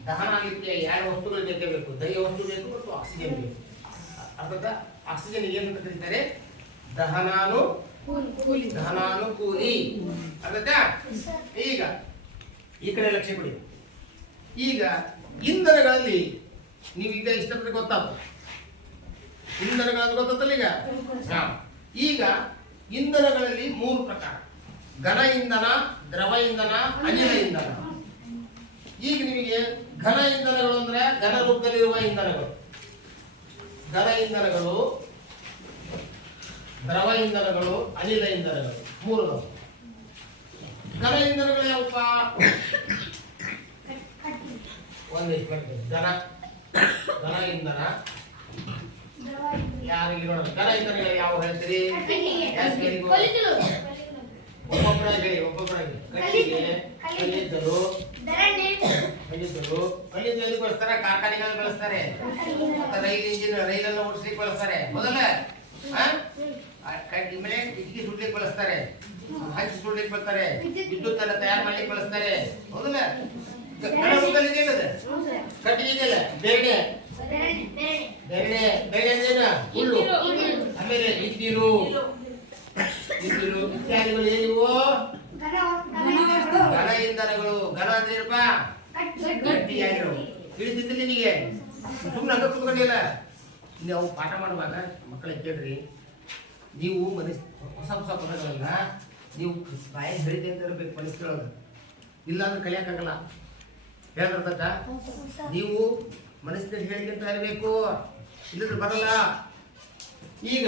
ದಹನ ಆಗಲಿಕ್ಕೆ ಎರಡು ವಸ್ತುಗಳು ಬೇಕೇ ಬೇಕು. ದಹ್ಯ ವಸ್ತು ಬೇಕು ಮತ್ತು ಆಕ್ಸಿಜನ್ ಬೇಕು. ಅರ್ಥಾತ್ ಆಕ್ಸಿಜನ್ ಏನಂತ ಕರೀತಾರೆ? ದಹನಾನುಕೂಲಿ. ಅರ್ಥಾಯ್ತಾ? ಈಗ ಈ ಕಡೆ ಲಕ್ಷ್ಯ ಕೊಡಿ. ಈಗ ಇಂಧನಗಳಲ್ಲಿ ನೀವೀಗ ಇಷ್ಟಪಟ್ಟು ಗೊತ್ತಾಗ್ತದೆ. ಇಂಧನಗಳನ್ನು ಗೊತ್ತಲ್ಲ ಈಗ. ಈಗ ಇಂಧನಗಳಲ್ಲಿ 3 ಪ್ರಕಾರ: ಘನ ಇಂಧನ, ದ್ರವ ಇಂಧನ, ಅನಿಲ ಇಂಧನ. ಈಗ ನಿಮಗೆ ಘನ ಇಂಧನಗಳು ಅಂದ್ರೆ ಘನ ರೂಪದಲ್ಲಿರುವ ಇಂಧನಗಳು, ಘನ ಇಂಧನಗಳು, ದ್ರವ ಇಂಧನಗಳು, ಅನಿಲ ಇಂಧನಗಳು 3. ಘನ ಇಂಧನಗಳು ಯಾವಪ್ಪ? ಘನ ಇಂಧನ ಯಾರಿಗೆ ನೋಡೋಣ. ಘನ ಇಂಧನಗಳು ಯಾವ ಹೇಳ್ತೀರಿ? ಒಬ್ಬೊಬ್ಬರಾಗಿ ಕಟ್ಟಿಗೆ, ಕಲ್ಲಿದ್ದಲು ಎಲ್ಲಿ ಬಳಸ್ತಾರೆ? ಕಾರ್ಖಾನೆಗಳಲ್ಲಿ ಬಳಸ್ತಾರೆ. ರೈಲ್ ಇಂಜಿನ್, ರೈಲನ್ನು ಓಡಿಸ್ಲಿಕ್ಕೆ ಬಳಸ್ತಾರೆ. ಹೌದಲ್ಲ? ಇಟ್ಟಿ ಸುಡ್ಲಿಕ್ಕೆ ಬಳಸ್ತಾರೆ, ಹಂಚಿ ಸುಡ್ಲಿಕ್ಕೆ ಬಳಸ್ತಾರೆ, ವಿದ್ಯುತ್ ಅನ್ನ ತಯಾರು ಮಾಡ್ಲಿಕ್ಕೆ ಬಳಸ್ತಾರೆ. ಹೌದಲ್ಲ? ಕಟ್ಟಿಗೆ ಇದೆಯಲ್ಲ, ಬೇರೆ ಹುಲ್ಲು, ಆಮೇಲೆ ಇದ್ದಿರು ಇತ್ಯಾದಿಗಳು ಏನಿವು ಘನ ಇಂಧನಗಳು. ಘನ ಅಂದ್ರೇನಪ್ಪ? ಗಟ್ಟಿಯಾಗಿರೋ. ತಿಳಿದಿದ್ದ ನಿನಗೆ ಸುಮ್ಮನೆ ಹಂಗ ಕುತ್ಕೊಂಡಿಲ್ಲ. ನೀವು ಪಾಠ ಮಾಡುವಾಗ ಮಕ್ಕಳಿಗೆ ಕೇಳ್ರಿ, ನೀವು ಹೊಸ ಹೊಸ ಪದಗಳನ್ನ ನೀವು ಬಾಯಿ ಹೇಳಿದೆ ಅಂತ ಇರಬೇಕು ಮನಸ್ಸಿನೊಳಗೆ, ಇಲ್ಲಾಂದ್ರೆ ಕಲಿಯಕ್ಕಾಗಲ್ಲ. ಹೇಳ್ತಕ್ಕ ನೀವು ಮನಸ್ಸಿನಲ್ಲಿ ಹೇಳಿದಂತ ಇರಬೇಕು, ಇಲ್ಲದ್ರೆ ಬರಲ್ಲ. ಈಗ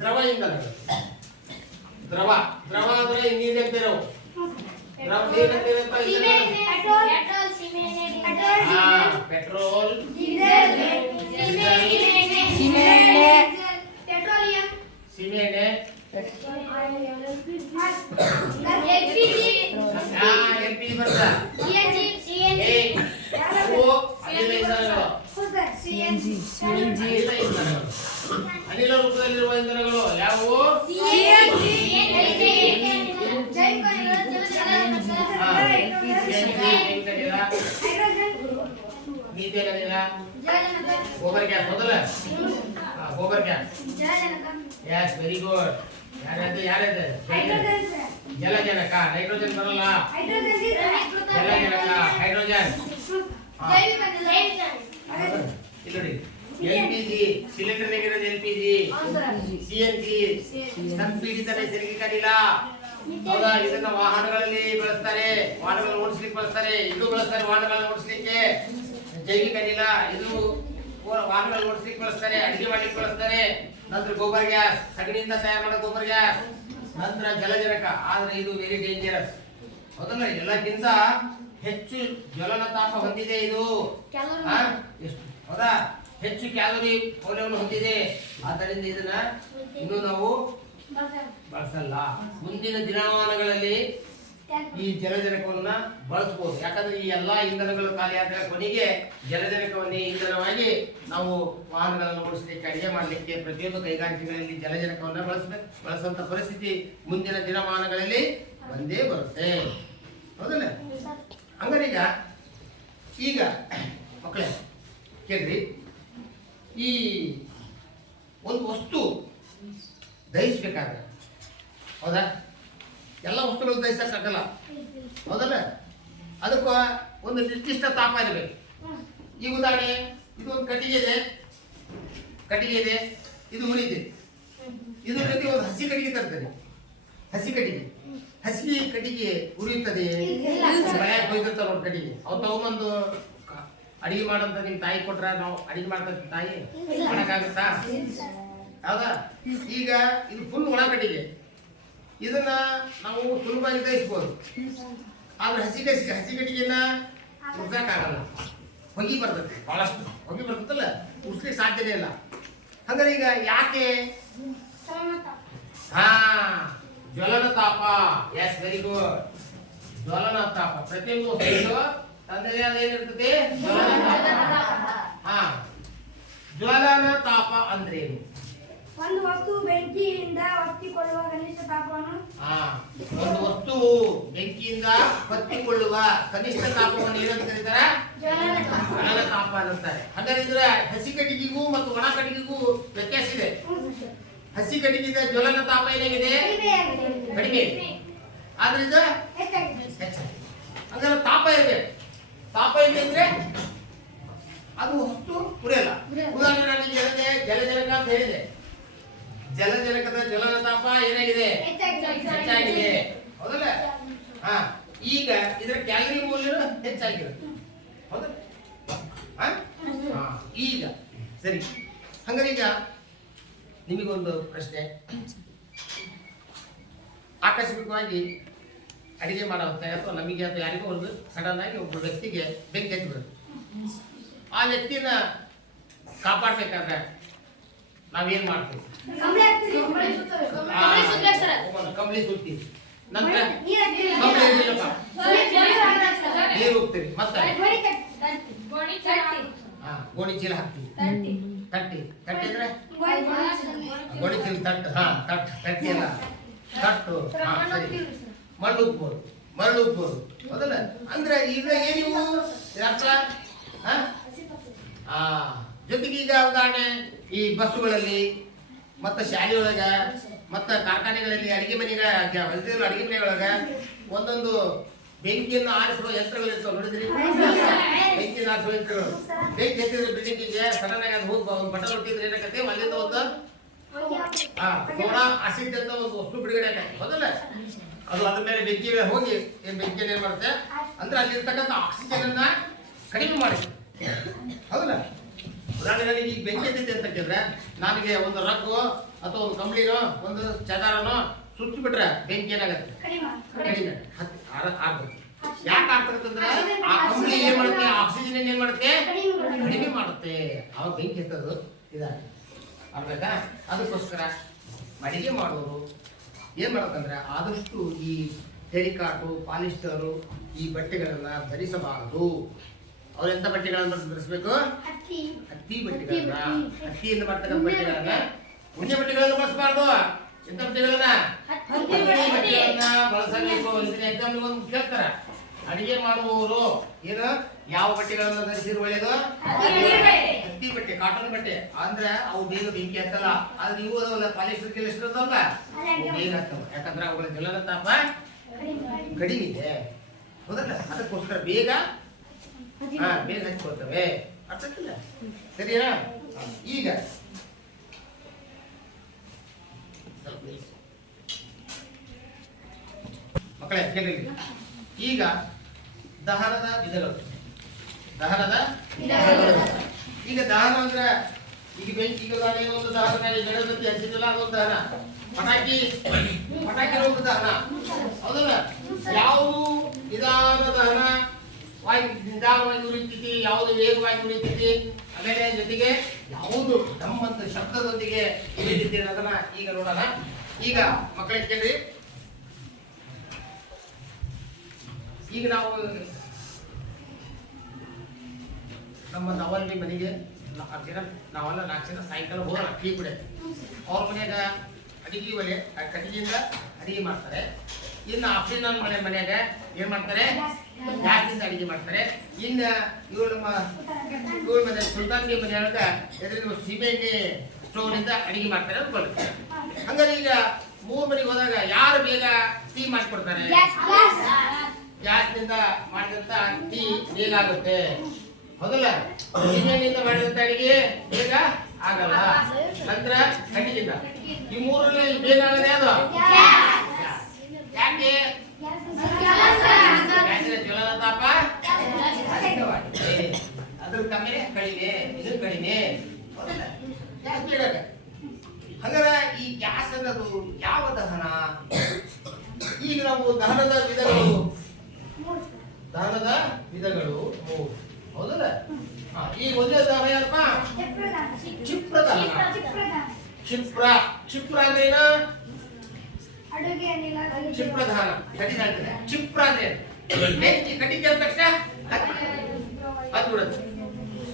ದ್ರವ ಇಂಧನಗಳು. ದ್ರವ ಅಂದ್ರೆ ನೀರು ಅಂತಿರೋ ಪೆಟ್ರೋಲ್, ಸಿಮೆಂಟ್, LPG ಬರ್ತಾ ಅನಿಲ ಇಂಧನಗಳು. ಅನಿಲ ರೂಪದಲ್ಲಿರುವ ಇಂಧನಗಳು ಯಾವುವು? ಮೀಥೇನ್ ಅನಿಲ, ಗೋಬರ್ ಗ್ಯಾಸ್ ಮೊದಲ gobar gas. Yes, very good. ಯಾರ್ಯಾರು ಜಲಜನಕ, ನೈಟ್ರೋಜನ್ ಬರಲ್ಲ. ಜಲಜನಕ, ಹೈಡ್ರೋಜನ್. ಇಲ್ಲಿ ನೋಡಿ, LPG ಸಿಲಿಂಡರ್ ಇರೋದು LPG, CNG ಸಂಪೀಡಿತ ನೈಸರ್ಗಿಕ ಅನಿಲ. ಹೌದಾ? ಇದನ್ನ ವಾಹನಗಳಲ್ಲಿ ಬಳಸ್ತಾರೆ, ವಾಹನಗಳನ್ನು ಓಡಿಸ್ಲಿಕ್ಕೆ ಬಳಸ್ತಾರೆ. ಇದು ಬಳಸ್ತಾರೆ ವಾಹನಗಳನ್ನು ಓಡಿಸ್ಲಿಕ್ಕೆ. ಜೈವಿಕ ಅನಿಲ, ಇದು ವಾಹನಗಳನ್ನು ಓಡಿಸ್ಲಿಕ್ಕೆ ಬಳಸ್ತಾರೆ, ಅಡಿಗೆ ಮಾಡ್ಲಿಕ್ಕೆ ಬಳಸ್ತಾರೆ. ನಂತರ ಗೋಬರ್ ಗ್ಯಾಸ್, ಸಗಣಿಯಿಂದ ತಯಾರು ಮಾಡೋ ಗೋಬರ್ ಗ್ಯಾಸ್. ನಂತರ ಜಲಜನಕ, ಆದ್ರೆ ಇದು ವೆರಿ ಡೇಂಜರಸ್. ಹೌದಲ್ಲ? ಎಲ್ಲಕ್ಕಿಂತ ಹೆಚ್ಚು ಜ್ವಲನ ತಾಪ ಹೊಂದಿದೆ ಇದು. ಎಷ್ಟು? ಹೌದಾ? ಹೆಚ್ಚು ಕ್ಯಾಲೋರಿ ಮೌಲ್ಯವನ್ನು ಹೊಂದಿದೆ. ಆದ್ದರಿಂದ ಇದನ್ನ ಇನ್ನು ನಾವು ಬಳಸಲ್ಲ. ಮುಂದಿನ ದಿನಮಾನಗಳಲ್ಲಿ ಈ ಜಲಜನಕವನ್ನ ಬಳಸಬಹುದು. ಯಾಕಂದ್ರೆ ಈ ಎಲ್ಲಾ ಇಂಧನಗಳು ಖಾಲಿ ಆದ ಕೊನೆಗೆ ಜಲಜನಕವನ್ನೇ ಇಂಧನವಾಗಿ ನಾವು ವಾಹನಗಳನ್ನು ಓಡಿಸಲಿಕ್ಕೆ, ಅಡಿಗೆ ಮಾಡಲಿಕ್ಕೆ, ಪ್ರತಿಯೊಂದು ಕೈಗಾರಿಕೆಗಳಲ್ಲಿ ಜಲಜನಕವನ್ನ ಬಳಸುವಂತ ಪರಿಸ್ಥಿತಿ ಮುಂದಿನ ದಿನಮಾನಗಳಲ್ಲಿ ಬಂದೇ ಬರುತ್ತೆ. ಹೌದಲ್ಲ? ಹಂಗಾರೆ ಈಗ ಮಕ್ಕಳೇ ಕೇಳ್ರಿ, ಈ ಒಂದು ವಸ್ತು ದಹಿಸ್ಬೇಕಾದ್ರೆ, ಹೌದಾ? ಎಲ್ಲ ವಸ್ತುಗಳು ದಹಿಸಕ್ಕಾಗಲ್ಲ, ಹೌದಲ್ಲ? ಅದಕ್ಕೆ ಒಂದು ನಿರ್ದಿಷ್ಟ ತಾಪ ಇರಬೇಕು. ಈ ಉದಾಹರಣೆ, ಇದು ಒಂದು ಕಟ್ಟಿಗೆ ಇದೆ, ಇದು ಉರಿದೆ. ಇದು ಜೊತೆ ಒಂದು ಹಸಿ ಕಟ್ಟಿಗೆ ತರ್ತದೆ. ಹಸಿ ಕಟ್ಟಿಗೆ ಉರಿಯುತ್ತದೆ. ಮಳೆಯಾಗ ಹೋಗಿರ್ತಾರ ನೋಡಿ ಕಟ್ಟಿಗೆ, ಅವ್ ತಗೊಂಬಂದು ಅಡಿಗೆ ಮಾಡಂತ ನಿಮ್ ತಾಯಿ ಕೊಟ್ರ ನಾವು ಅಡಿಗೆ ಮಾಡ್ತಾ ತಾಯಿ ಮಾಡಕ್ಕಾಗುತ್ತಾ? ಹೌದಾ? ಈಗ ಇದು ಫುಲ್ ಒಣ ಕಟ್ಟಿಗೆ, ಇದನ್ನ ನಾವು ಸುಲಭವಾಗಿ ದಹಿಸ್ಬೋದು. ಆದ್ರೆ ಹಸಿ ಕಟ್ಟಿಗೆನ ಉರ್ಸಕ್ಕಾಗಲ್ಲ, ಹೊಗೆ ಬರ್ತದೆ, ಬಹಳಷ್ಟು ಹೊಗೆ ಬರ್ತದಲ್ಲ, ಉರ್ಸ್ಲಿಕ್ಕೆ ಸಾಧ್ಯನೇ ಇಲ್ಲ. ಹಂಗಾರೆ ಈಗ ಯಾಕೆ? ಜ್ವಲನ ತಾಪ. S, very good. ಜ್ವಲನ ತಾಪ ಪ್ರತಿಯೊಂದು ವಸ್ತುವಿಗೂ ತನ್ನದೇ ಆದ ಏನಿರ್ತದೆ? ಜ್ವಲನ ತಾಪ. ಜ್ವಲನ ತಾಪ ಅಂದ್ರೇನು? ಒಂದು ವಸ್ತು ಬೆಂಕಿಯಿಂದ ಹೊತ್ತಿಕೊಳ್ಳುವ ಕನಿಷ್ಠ ತಾಪವನ್ನು. ಒಂದು ವಸ್ತು ಬೆಂಕಿಯಿಂದ ಹೊತ್ತಿಕೊಳ್ಳುವ ಕನಿಷ್ಠ ತಾಪವನ್ನು ಏನಂತ ಕರೀತಾರೆ? ಜ್ವಲನ ತಾಪ ಅನ್ನುತ್ತಾರೆ. ಹಾಗಾದ್ರೆ ಹಸಿ ಕಟ್ಟಿಗೆಗೂ ಮತ್ತು ಒಣ ಕಟ್ಟಿಗೆಗೂ ವ್ಯತ್ಯಾಸ ಇದೆ. ಹಸಿ ಕಟ್ಟಿಗೆಯಿಂದ ಜ್ವಲನ ತಾಪ ಏನಾಗಿದೆ? ಕಡಿಮೆ ಇದೆ. ಆದ್ರೆ ಇದು ಹೆಚ್ಚಾಗಿದೆ. ಹಾಗಾದ್ರೆ ತಾಪ ಇರಬೇಕು. ತಾಪ ಇದೆ ಅಂದ್ರೆ ಅದು ವಸ್ತು ಉರಿಯಲ್ಲ. ಉದಾಹರಣೆ ನಾನು ಹೇಳಿದೆ ಜಲಜನಕ ಅಂತ ಹೇಳಿದೆ. ಜಲಜನಕದ ಜ್ವಲನ ತಾಪ ಏನಾಗಿದೆ? ಹೆಚ್ಚಾಗಿದೆ, ಹೌದಲ್ಲ? ಈಗ ಇದರ ಕ್ಯಾಲರಿ ಮೌಲ್ಯ ಹೆಚ್ಚಾಗಿರುತ್ತೆ, ಹೌದಲ್ಲ? ಈಗ ಸರಿ. ಹಂಗಾರೆ ಈಗ ನಿಮಗೊಂದು ಪ್ರಶ್ನೆ. ಆಕಸ್ಮಿಕವಾಗಿ ಅಡಿಗೆ ಮಾಡೋ ಹೊತ್ತಾಗ ಅಥವಾ ನಮಗೆ ಅಥವಾ ಯಾರಿಗೋ ಒಂದು ಸಡನ್ ಆಗಿ ಒಬ್ಬ ವ್ಯಕ್ತಿಗೆ ಬೆಂಕಿ ಹತ್ತಿಬಿಡುತ್ತೆ. ಆ ವ್ಯಕ್ತಿನ ಕಾಪಾಡ್ಬೇಕಾದ್ರೆ ನಾವೇನ್ ಮಾಡ್ತೀವಿ? ಕಂಬಳಿ ಸುತ್ತೀವಿ. ನಂತರ ನೀರು ಹೋಗ್ತೀವಿ, ಮತ್ತೆ ಗೋಣಿ ಚೀಲ ಹಾಕ್ತೀವಿ. ತಟ್ಟಿ ಅಂದ್ರೆ ಗೋಣಿ ಚೀಲ ತಟ್ಟಿ ಅಲ್ಲ, ತಟ್ಟು. ಸರಿ, ಮರಳು ಉಪ್ಬೋದು, ಹೌದಲ್ಲ? ಅಂದ್ರೆ ಈಗ ಏನಿವು ಜೊತೆಗೆ ಈಗ ಉದಾಹರಣೆ ಈ ಬಸ್ಸುಗಳಲ್ಲಿ ಮತ್ತು ಶಾಲೆಯೊಳಗ ಮತ್ತು ಕಾರ್ಖಾನೆಗಳಲ್ಲಿ ಅಡಿಗೆ ಮನೆಯೊಳಗ ಒಂದೊಂದು ಬೆಂಕಿಯನ್ನು ಆರಿಸುವ ಯಂತ್ರಗಳು ಇರ್ತಾವೆ, ನೋಡಿದ್ರಿ? ಬೆಂಕಿಯನ್ನು ಆರಿಸುವ ಯಂತ್ರಗಳು. ಬೆಂಕಿ ಹತ್ತಿದ್ರೆ ಬಿಲ್ಡಿಂಗಿಗೆ ಸಡನ್ ಆಗಿ ಅದು ಹೋಗಿ ಒಂದು ಬಟನ್ ಹೊಟ್ಟಿದ್ರೆ ಏನಾಗತ್ತೆ? ಅಲ್ಲಿಂದ ಒಂದು ಸೋಡಾ ಆಸಿಡ್ ಅಂತ ಒಂದು ವಸ್ತು ಬಿಡುಗಡೆ ಆಗತ್ತೆ, ಹೌದಲ್ಲ? ಅದು ಅದ್ರ ಮೇಲೆ ಬೆಂಕಿ ಮೇಲೆ ಹೋಗಿ ಬೆಂಕಿಯನ್ನು ಏನ್ ಮಾಡುತ್ತೆ ಅಂದ್ರೆ ಅಲ್ಲಿರ್ತಕ್ಕಂಥ ಆಕ್ಸಿಜನ್ ಅನ್ನ ಕಡಿಮೆ ಮಾಡುತ್ತೆ, ಹೌದಲ್ಲ? ಉದಾಹರಣೆ ನನಗೆ ಈಗ ಬೆಂಕಿ ಎತ್ತಿದೆ ಅಂತ ಕೇಳಿದ್ರೆ ನನಗೆ ಒಂದು ರಗ್ಗು ಅಥವಾ ಒಂದು ಕಂಬಳಿನೋ ಒಂದು ಚದಾರನೋ ಸುಟ್ಟು ಬಿಟ್ರೆ ಬೆಂಕಿ ಏನಾಗತ್ತೆ? ಕಡಿಮೆ ಆಗ್ತದೆ. ಯಾಕೆ ಆಗ್ತದಂದ್ರೆ ಆ ಕಂಬಳಿ ಏನ್ ಮಾಡುತ್ತೆ? ಆಕ್ಸಿಜನ್ ಏನ್ ಮಾಡುತ್ತೆ? ಕಡಿಮೆ ಮಾಡುತ್ತೆ. ಅವಾಗ ಬೆಂಕಿ ಎತ್ತದು ಇದಾರೆ, ಅರ್ಬೇಕಾ? ಅದಕ್ಕೋಸ್ಕರ ಅಡಿಗೆ ಮಾಡೋರು ಏನ್ ಮಾಡ್ಬೇಕಂದ್ರೆ ಆದಷ್ಟು ಈ ಟೆರಿಕಾಟು, ಪಾಲಿಸ್ಟರು ಈ ಬಟ್ಟೆಗಳನ್ನ ಧರಿಸಬಾರದು. ಅವ್ರು ಎಂತ ಬಟ್ಟೆಗಳನ್ನು ಧರಿಸಬೇಕು? ಹತ್ತಿ ಹತ್ತಿ ಬಟ್ಟೆಗಳನ್ನ, ಹತ್ತಿಯಿಂದ ಮಾಡ್ತಕ್ಕಂಥ ಬಟ್ಟೆಗಳನ್ನ, ಉಣ್ಣೆ ಬಟ್ಟೆಗಳನ್ನು ಬಳಸಬಾರ್ದು. ಎಂತ ಬಟ್ಟೆಗಳನ್ನ? ಹತ್ತಿ ಬಟ್ಟೆಗಳನ್ನ ಬಳಸಬೇಕು. ಇದನ್ನ ಎಕ್ಸಾಮ್ ಒಂದು ಕೇಳ್ತಾರ. ಅಡಿಗೆ ಮಾಡುವವರು ಏನು ಯಾವ ಬಟ್ಟೆಗಳನ್ನು ಧರಿಸಿದ್ರೆ ಒಳ್ಳೇದು? ಹತ್ತಿ ಬಟ್ಟೆ, ಕಾಟನ್ ಬಟ್ಟೆ. ಅಂದ್ರೆ ಅವು ಬೇಗ ಬೆಂಕಿ ಹತ್ತಲ್ಲ. ಆದ್ರೆ ಇವು ಅದಾವಲ್ಲ ಪಾಲಿಸ್ಟರ್ ಗಿಲಿಸ್ಟರ್ ಅದಾವಲ್ಲ, ಅವು ಬೇಗ ಹತ್ತವ. ಯಾಕಂದ್ರೆ ಅವುಗಳ ಜ್ವಲನ ತಾಪ ಕಡಿಮೆ ಇದೆ, ಹೌದಲ್ಲ? ಅದಕ್ಕೋಸ್ಕರ ಬೇಗ ಬೇಗ ಹಚ್ಕೊಳ್ತವೆ. ಅರ್ಥ ಆಗ್ತಿಲ್ಲ? ಸರಿಯಾ? ಈಗ ಮಕ್ಕಳೇ ಕೇಳಿ, ಈಗ ದಹನದ ವಿಧಗಳು. ದಹನದ ಈಗ ದಹನ ಅಂದ್ರೆ ಈಗ ಬೆಂಕಿ, ಈಗ ಒಂದು ದಹನ, ಗಣಪತಿ ಹಚ್ಚಿದ್ರಲ್ಲ ಅದೊಂದು ದಹನ. ಪಟಾಕಿ ಒಂದು ದಹನ, ಹೌದಲ್ಲ? ಯಾವುದು ನಿಧಾನ ದಹನ, ನಿಧಾನವಾಗಿ ಉರಿತೈತಿ, ಯಾವುದು ವೇಗವಾಗಿ ಉರಿತೈತಿ, ಆಮೇಲೆ ಜೊತೆಗೆ ಯಾವುದು ನಮ್ಮಂತ ಶಬ್ದದೊಂದಿಗೆ ಉರಿತೈತಿ ಅನ್ನೋದನ್ನ ಈಗ ನೋಡೋಣ. ಈಗ ಮಕ್ಕಳೇ ಕೇಳಿ, ಈಗ ನಾವು ನಮ್ಮ ನವಲ್ಲಿ ಮನೆಗೆ ನಾವೆಲ್ಲ 4 ಜನ ಸಾಯಂಕಾಲ ಹೋಗೋಣ ಟೀ ಕುಡಿಯ. ಅವ್ರ ಮನ್ಯಾಗ ಅಡಿಗೆ ಒಲೆ ಕಟ್ಟಿಗೆಯಿಂದ ಅಡಿಗೆ ಮಾಡ್ತಾರೆ. ಇನ್ನು ಆಫ್ರಿನ್ ಮನ್ಯಾಗ ಏನ್ ಮಾಡ್ತಾರೆ? ಗ್ಯಾಸಿಂದ ಅಡಿಗೆ ಮಾಡ್ತಾರೆ. ಇನ್ನು ಇವ್ರು ಇವ್ರ ಮನೆ ಸುಲ್ತಾನ್ಗೆ ಮನೆಯೊಳಗ ಎದುರಿಗೆ ಸೀಮೆಣ್ಣೆ ಸ್ಟೋವ್ನಿಂದ ಅಡಿಗೆ ಮಾಡ್ತಾರೆ ಅನ್ಕೊಳ್ಳಿ. ಹಂಗಾರೆ ಈಗ 3 ಮನೆಗೆ ಹೋದಾಗ ಯಾರು ಬೇಗ ಟೀ ಮಾಡಿಕೊಡ್ತಾರೆ? ಗ್ಯಾಸ್ನಿಂದ ಮಾಡಿದಂತ ಟೀ ಬೇಗ ಆಗುತ್ತೆ, ಹೌದಲ್ಲ? ಸೀಮೆಣ್ಣಿಂದ ಮಾಡಿದಂತ ಅಡಿಗೆ ಬೇಗ ಆಗಲ್ಲ. ನಂತರ ಕಟ್ಟಿಗೆಯಿಂದ. ಈ 3ರಲ್ಲಿ ಬೇಗ ಆಗದೆ ಯಾವುದು? ಯಾಕೆ? ಗ್ಯಾಸಿನ ಜ್ವಲನ ತಾಪ ಅದ್ರ ಕಮ್ಮಿ ಕಡಿಮೆ, ಇದು ಕಡಿಮೆ, ಹೌದಲ್ಲ? ಗ್ಯಾಸ್ ಬೇಗ. ಹಂಗಾರ ಈ ಗ್ಯಾಸ್ ಅನ್ನೋದು ಯಾವ ದಹನ? ಈಗ ನಾವು ದಹನದ ವಿಧಗಳು 3, ಹೌದಲ್ಲ? ಈಗ ಒಂದೇ ದಹನ ಏನಪ್ಪ? ಕ್ಷಿಪ್ರ ದಹನ. ಕ್ಷಿಪ್ರ ಅಂದ್ರೆ ಏನು? ಕ್ಷಿಪ್ರ ದಹನ. ಕ್ಷಿಪ್ರ ಅಂದ್ರೆ ಕಟ್ಟಿಗೆ ಅಂದ ತಕ್ಷಣ ಹತ್ತು ಬಿಡುತ್ತೆ.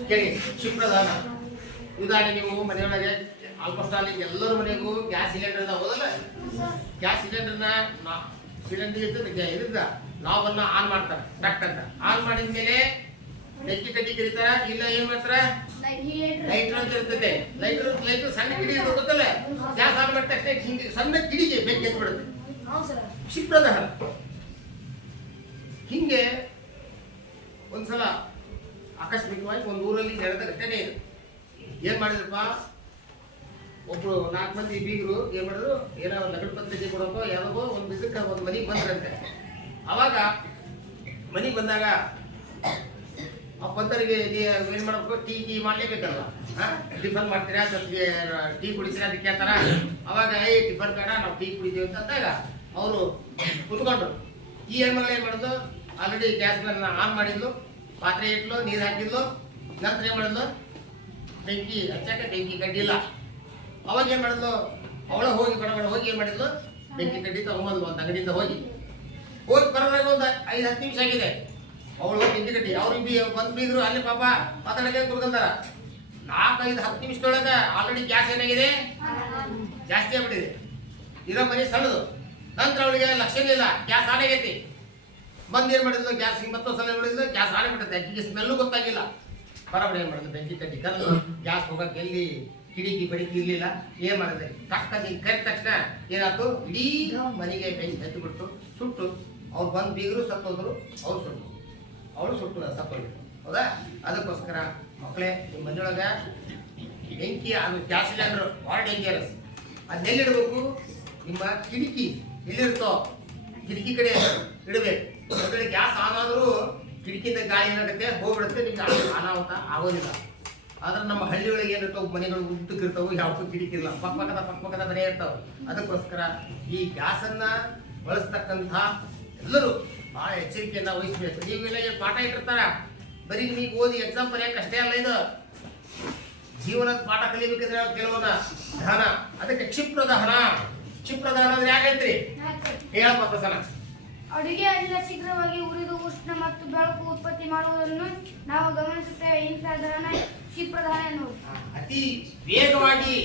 ಕೇಳಿ, ಕ್ಷಿಪ್ರ ದಹನ. ಉದಾಹರಣೆ ನೀವು ಮನೆಯೊಳಗೆ ಆಲ್ಮೋಸ್ಟ್ ಆಲ್ ಎಲ್ಲರ ಮನೆಗೂ ಗ್ಯಾಸ್ ಸಿಲಿಂಡರ್ ಇದಾವ, ಹೌದಲ್ಲ? ಗ್ಯಾಸ್ ಸಿಲಿಂಡರ್ನ ಇದ್ದ ನಾವನ್ನ ಆನ್ ಮಾಡ್ತಾರೆ. ಟಕ್ ಅಂತ ಆನ್ ಮಾಡಿದ್ಮೇಲೆ ಬೆಂಕಿ ಕಟ್ಟಿ ಕರೀತಾರ, ಇಲ್ಲ ಏನ್ ಮಾಡ್ತಾರ? ಲೈಟರ್ ಅಂತ ಇರ್ತದೆ. ಲೈಟರ್ ಸಣ್ಣ ಕಿಡಿ ಇರ್ತದೆ, ಗೊತ್ತಲ್ಲ? ಗ್ಯಾಸ್ ಆನ್ ಮಾಡಿದ ತಕ್ಷಣ ಹಿಂಗೆ ಸಣ್ಣ ಕಿಡಿಗೆ ಬೆಂಕಿ ಹಚ್ಚಿಬಿಡುತ್ತೆ. ಕ್ಷಿಪ್ರ ದಹನ. ಹಿಂಗೆ ಒಂದ್ಸಲ ಆಕಸ್ಮಿಕವಾಗಿ ಒಂದು ಊರಲ್ಲಿ ನಡೆದ ಘಟನೆ ಇದೆ. ಏನ್ ಮಾಡಿದ್ರಪ್ಪ, ಒಬ್ರು 4 ಮಂದಿ ಬೀಗರು ಏನ್ ಮಾಡಿದ್ರು, ಏನೋ ನಗರ ಪತ್ರಿಕೆ ಕೊಡೋಕೋ ಯಾವ್ದೋ ಒಂದು ಇದಕ್ಕೆ ಒಂದು ಮನೆಗೆ ಬಂದ್ರಂತೆ. ಅವಾಗ ಮನೆಗೆ ಬಂದಾಗ ಆ ಪಂತರಿಗೆ ಏನ್ ಮಾಡ್ಬೇಕು? ಟೀ ಮಾಡ್ಲೇಬೇಕಲ್ವ? ಟಿಫನ್ ಮಾಡ್ತೀರಾ, ಟೀ ಕುಡಿತೀರಾ ಅಂತ ಕೇಳ್ತಾರ. ಅವಾಗ ಟಿಫನ್ ಬೇಡ, ನಾವು ಟೀ ಕುಡಿತೀವಿ ಅಂದಾಗ ಅವರು ಕುತ್ಕೊಂಡ್ರು. ಈ ಹೆಣ್ಮಗಳು ಏನ್ ಮಾಡಿದ್ಲು? ಆಲ್ರೆಡಿ ಗ್ಯಾಸ್ ಆನ್ ಮಾಡಿದ್ಲು, ಪಾತ್ರೆ ಇಟ್ಲು, ನೀರು ಹಾಕಿದ್ಲು. ನಂತರ ಏನ್ ಮಾಡಿದ್ಲು? ಬೆಂಕಿ ಹಚ್ಚಾಕ ಬೆಂಕಿ ಕಡ್ಡಿಲ್ಲ. ಅವಾಗ ಏನ್ ಮಾಡಿದ್ಲು? ಅವಳ ಹೋಗಿ ಬಡಬಡ ಹೋಗಿ ಏನ್ ಮಾಡಿದ್ಲು? ಬೆಂಕಿ ಕಡ್ಡಿ ತಗೊಂಬಂದ್ಲು ಒಂದು ಅಂಗಡಿಯಿಂದ. ಹೋಗಿ ಬರೋದಾಗ ಒಂದು 5-10 ನಿಮಿಷ ಆಗಿದೆ. ಅವಳು ಬೆಂಕಿ ಕಡ್ಡಿ ಅವ್ರಿಗೆ ಬಂದ್ಬಿದ್ರು. ಅಲ್ಲಿ ಪಾಪ ಮಾತಾಡಕ್ಕೆ ಕುಡ್ಕೊಂತಾರ. 4-5-10 ನಿಮಿಷದೊಳಗ ಆಲ್ರೆಡಿ ಗ್ಯಾಸ್ ಏನಾಗಿದೆ? ಜಾಸ್ತಿ ಆಗ್ಬಿಟ್ಟಿದೆ. ಇರೋ ಮನೆ ಸಣ್ಣದು. ನಂತರ ಅವಳಿಗೆ ಲಕ್ಷಣ ಇಲ್ಲ, ಗ್ಯಾಸ್ ಆನ್ ಆಗೈತಿ. ಬಂದು ಏನ್ ಮಾಡಿದ್ಲು? ಗ್ಯಾಸ್ ಮತ್ತೊಂದು ಸಲ ನೋಡಿದ್ಲು, ಗ್ಯಾಸ್ ಆನ್ ಬಿಡುತ್ತೆ. ಅಕ್ಕಿಗೆ ಸ್ಮೆಲ್ಲು ಗೊತ್ತಾಗಿಲ್ಲ. ಬರಬಡ ಏನ್ ಮಾಡಿದ್ಲು? ಬೆಂಕಿ ಕಟ್ಟಿ ಕಲ್ಲು ಗ್ಯಾಸ್ ಹೋಗಕ್ಕೆ ಎಲ್ಲಿ ಕಿಡಿಕಿ ಬಡಿಕಿ ಇರ್ಲಿಲ್ಲ. ಏನ್ ಮಾಡಿದೆ? ಟಕ್ಕಿ ಕರೆದ ತಕ್ಷಣ ಏನಾಯ್ತು? ಇಡೀ ಮನೆಗೆ ಬೆಂಕಿ ಹತ್ತಿ ಬಿಟ್ಟು ಸುಟ್ಟು. ಅವ್ರು ಬಂದು ಬೀಗರು ಸತ್ತೋದ್ರು, ಅವ್ರು ಸುಟ್ಟು, ಅವಳು ಸುಟ್ಟು ಸತ್ತೋದ್ರು, ಹೌದಾ? ಅದಕ್ಕೋಸ್ಕರ ಮಕ್ಕಳೇ, ನಿಮ್ಮ ಮನೆಯೊಳಗ ಬೆಂಕಿ ಅದು ಗ್ಯಾಸ್ ಸಿಲಿಂಡರ್ ಭಾಳ ಡೇಂಜರಸ್. ಅದನ್ನೆಲ್ಲಿಡಬೇಕು? ನಿಮ್ಮ ಕಿಟಕಿ ಎಲ್ಲಿರುತ್ತೋ ಕಿಟಕಿ ಕಡೆ ಇಡಬೇಕು. ಯಾಕಂದ್ರೆ ಗ್ಯಾಸ್ ಆನ್ ಆದರೂ ಕಿಟಕಿಯಿಂದ ಗಾಳಿ ಏನಾಗುತ್ತೆ? ಹೋಗ್ಬಿಡುತ್ತೆ, ನಿಮ್ಗೆ ಅನಾಹುತ ಆಗೋದಿಲ್ಲ. ಆದ್ರೆ ನಮ್ಮ ಹಳ್ಳಿಗಳಿಗೆ ಏನಿರ್ತಾವೆ, ಮನೆಗಳು ಉದ್ದಕ್ಕಿರ್ತಾವೆ, ಯಾವತ್ತೂ ಕಿಟಕಿ ಇಲ್ಲ, ಪಕ್ಕದ ಮನೆ ಇರ್ತಾವೆ. ಅದಕ್ಕೋಸ್ಕರ ಈ ಗ್ಯಾಸನ್ನ ಬಳಸ್ತಕ್ಕಂಥ ಎಲ್ಲರೂ ಭಾಳ ಎಚ್ಚರಿಕೆಯನ್ನು ವಹಿಸಬೇಕು. ನೀವೆಲ್ಲ ಪಾಠ ಇಟ್ಟಿರ್ತಾರ, ಬರೀ ನೀವು ಓದಿ ಎಕ್ಸಾಮ್ ಬರೆಯಕ್ಕೆ ಅಷ್ಟೇ ಅಲ್ಲ, ಇದು ಜೀವನದ ಪಾಠ ಕಲಿಬೇಕಂದ್ರೆ ಕೆಲವೊಂದು ದಹನ. ಅದಕ್ಕೆ ಕ್ಷಿಪ್ರ ದಹನ. ಕ್ಷಿಪ್ರ ದಹನ ಅಂದ್ರೆ ಯಾಕೆ ಹೇಳ್ತೀರಿ? ಹೇಳಪ್ಪ ಪ್ರಸನ್ನ. ಅಡುಗೆ ಅನಿಲ ಶೀಘ್ರವಾಗಿ ಉರಿದು ಉಷ್ಣ ಮತ್ತು ಬೆಳಕು ಉತ್ಪತ್ತಿ ಮಾಡುವುದನ್ನು ನಾವು ಗಮನಿಸುತ್ತೇವೆ. ಇಂತಹ ದಹನ ಕ್ಷಿಪ್ರದಹನ ಎನ್ನುವುದು. ಅತಿ ವೇಗವಾಗಿ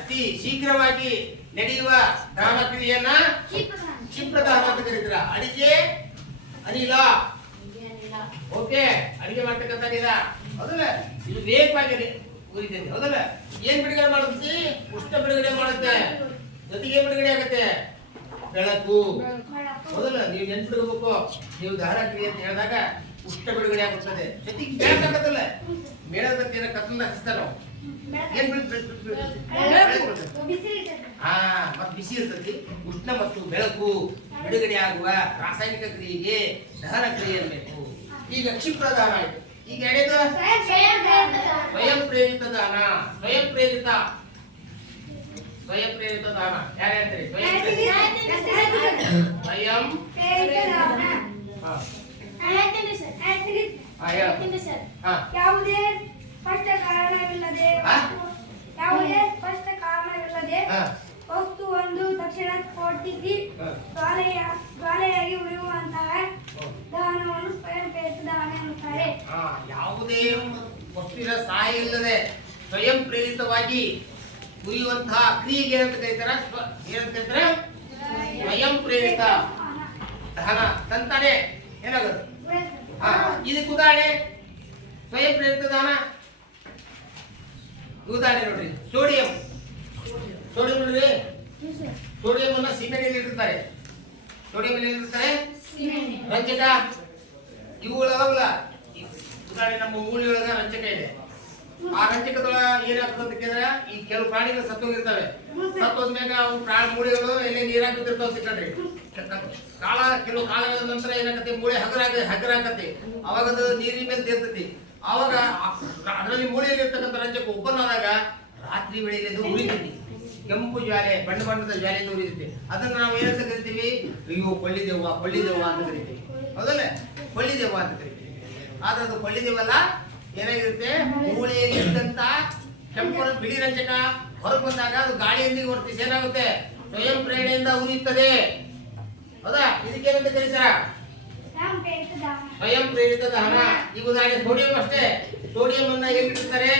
ಅತಿ ಶೀಘ್ರವಾಗಿ ನಡೆಯುವ ದಹನ ಕ್ರಿಯೆಯನ್ನ ಕ್ಷಿಪ್ರದಹನ ಅಂತ ಕರೀತೀರ. ಅಡಿಗೆ ಅನಿಲ, ಓಕೆ, ಅಡಿಗೆ ಮಾಡ್ತಕ್ಕಂಥ ಅನಿಲ ಹೌದಲ್ಲ, ಇದು ವೇಗವಾಗಿ ಉರಿತೈತಿ ಹೌದಲ್ಲ. ಏನ್ ಬಿಡುಗಡೆ ಮಾಡುತ್ತೆ? ಉಷ್ಣ ಬಿಡುಗಡೆ ಮಾಡುತ್ತೆ. ಜೊತೆಗೆ ಏನ್ ಬಿಡುಗಡೆ ಆಗುತ್ತೆ? ಬೆಳಕು ಹೌದಲ್ಲ. ನೀವು ನೆನ್ಪಿಡ್ಬೇಕು, ನೀವು ದಹನ ಕ್ರಿಯೆ ಅಂತ ಹೇಳಿದಾಗ ಉಷ್ಣ ಬಿಡುಗಡೆ ಆಗುತ್ತದೆ, ಜೊತೆಗೆ ಬೆಳಕಾಗತ್ತಲ್ಲ. ಮೇಳದಕ್ಕೆ ಏನ ಕತ್ತಲ ಹಚ್ತಾರ ನಾವು, ಏನ್ ಮತ್ತೆ ಬಿಸಿ ಇರ್ತತಿ. ಉಷ್ಣ ಮತ್ತು ಬೆಳಕು ಬಿಡುಗಡೆ ಆಗುವ ರಾಸಾಯನಿಕ ಕ್ರಿಯೆಗೆ ದಹನ ಕ್ರಿಯೆ ಅನ್ಬೇಕು. ಈಗ ಕ್ಷಿಪ್ರ ದಹನ ಆಯ್ತು. ಈಗ ಎರಡೇದು ಸ್ವಯಂ ಪ್ರೇರಿತ ದಹನ. ಸ್ವಯಂ ಪ್ರೇರಿತ ದಹನ ಯಾರು ಹೇಳ್ತೀರಿ? ಸ್ವಯಂ ಯಾವುದೇ ಸ್ಪಷ್ಟ ಕಾರಣವಿಲ್ಲದೆ ವಸ್ತು ಒಂದು ತಕ್ಷಣ ಸ್ಫೋಟಿಸಿ ಜ್ವಾಲೆಯಾಗಿ ಉರಿಯುವಂತಹ ದಹನವನ್ನು ಸ್ವಯಂ ಪ್ರೇರಿತ ದಹನ ಎನ್ನುತ್ತಾರೆ. ಯಾವುದೇ ವಸ್ತುವಿನ ಸಹಾಯ ಇಲ್ಲದೆ ಸ್ವಯಂ ಪ್ರೇರಿತವಾಗಿ ಉರಿಯುವಂತಹ ಕ್ರಿಯೆಗೆ ಏನಂತ ಕರೀತಾರ? ಏನಂತ ಕರೀತಾರ? ಸ್ವಯಂ ಪ್ರೇರಿತ ದಹನ. ತಂತಾನೆ ಏನಾಗುತ್ತೆ? ಇದಕ್ಕೆ ಉದಾಹರಣೆ ಸ್ವಯಂ ಪ್ರೇರಿತ ದಹನ ಉದಾಹರಣೆ ನೋಡ್ರಿ. ಸೋಡಿಯಂ ನೋಡ್ರಿ, ಸೋಡಿಯಂ ಅನ್ನ ಸೀಮೆಯಲ್ಲಿ ಇಟ್ಟಿರ್ತಾರೆ. ಸೋಡಿಯಂ ಅಲ್ಲಿ ಇಟ್ಟಿರ್ತಾರೆ. ರಂಜಕ ಇವುಗಳಲ್ಲ. ಉದಾಹರಣೆ ನಮ್ಮ ಮೂಳೆಯೊಳಗ ರಂಜಕ ಇದೆ. ಆ ರಂಜಕದೊಳ ಏನಾಗ್ತದೆ ಅಂತ ಕೇಳಿದ್ರೆ, ಈ ಕೆಲವು ಪ್ರಾಣಿಗಳು ಸತ್ತೋಗಿರ್ತವೆ. ಸತ್ತೋದ್ಮ್ಯಾಗ ಅವು ಪ್ರಾಣಿ ಮೂಳೆಗಳು ಎಲ್ಲಿ ನೀರಾಗಿ ಬಿದ್ದಿರ್ತಾವ ಸಿಕ್ಕಂಡ್ರಿ. ಕೆಲವು ಕಾಲಗಳ ನಂತರ ಏನಾಗತ್ತೆ? ಮೂಳೆ ಹಗರಾಗತ್ತೆ. ಅವಾಗ ಅದು ನೀರಿನ ಮೇಲೆ ತೇರ್ತತಿ. ಅವಾಗ ಅದರಲ್ಲಿ ಮೂಳೆಯಲ್ಲಿ ಇರ್ತಕ್ಕಂಥ ರಂಜಕ ಓಪನ್ ಆದಾಗ ರಾತ್ರಿ ವೇಳೆಯಲ್ಲಿ ಅದು ಉರಿತೈತಿ. ಕೆಂಪು ಜ್ವಾಲೆ, ಬಣ್ಣದ ಜ್ವಾಲೆಯಿಂದ ಉರಿತೈತಿ. ಅದನ್ನ ನಾವು ಏನಂತ ಕರಿತೀವಿ? ಅಯ್ಯೋ ಕೊಳ್ಳಿದೆವ್ವ ಅಂತ ಕರಿತೀವಿ ಹೌದಲ್ಲ. ಕೊಳ್ಳಿದೆವ್ವ ಅಂತ ಕರಿತೀವಿ. ಆದ್ರೆ ಅದು ಕೊಳ್ಳಿದೆವಲ್ಲ, ಏನಾಗಿರುತ್ತೆ? ಮೂಳೆಯಲ್ಲಿ ಇದ್ದಂತ ಕೆಂಪು ಬಿಳಿ ರಂಜಕ ಹೊರಗೆ ಬಂದಾಗ ಅದು ಗಾಳಿಯೊಂದಿಗೆ ವರ್ತಿಸಿ ಏನಾಗುತ್ತೆ? ಸ್ವಯಂ ಪ್ರೇರಣೆಯಿಂದ ಉರಿಯುತ್ತದೆ ಹೌದಾ. ಇದಕ್ಕೇನಂತ ಕರೀತಾರ? ಸ್ವಯಂ ಪ್ರೇರಿತ ದಹನ. ಈಗ ಉದಾಹರಣೆ ಸೋಡಿಯಂ ಅಷ್ಟೇ. ಸೋಡಿಯಂ ಅನ್ನ ಎಲ್ಲಿಟ್ಟಿರ್ತಾರೆ?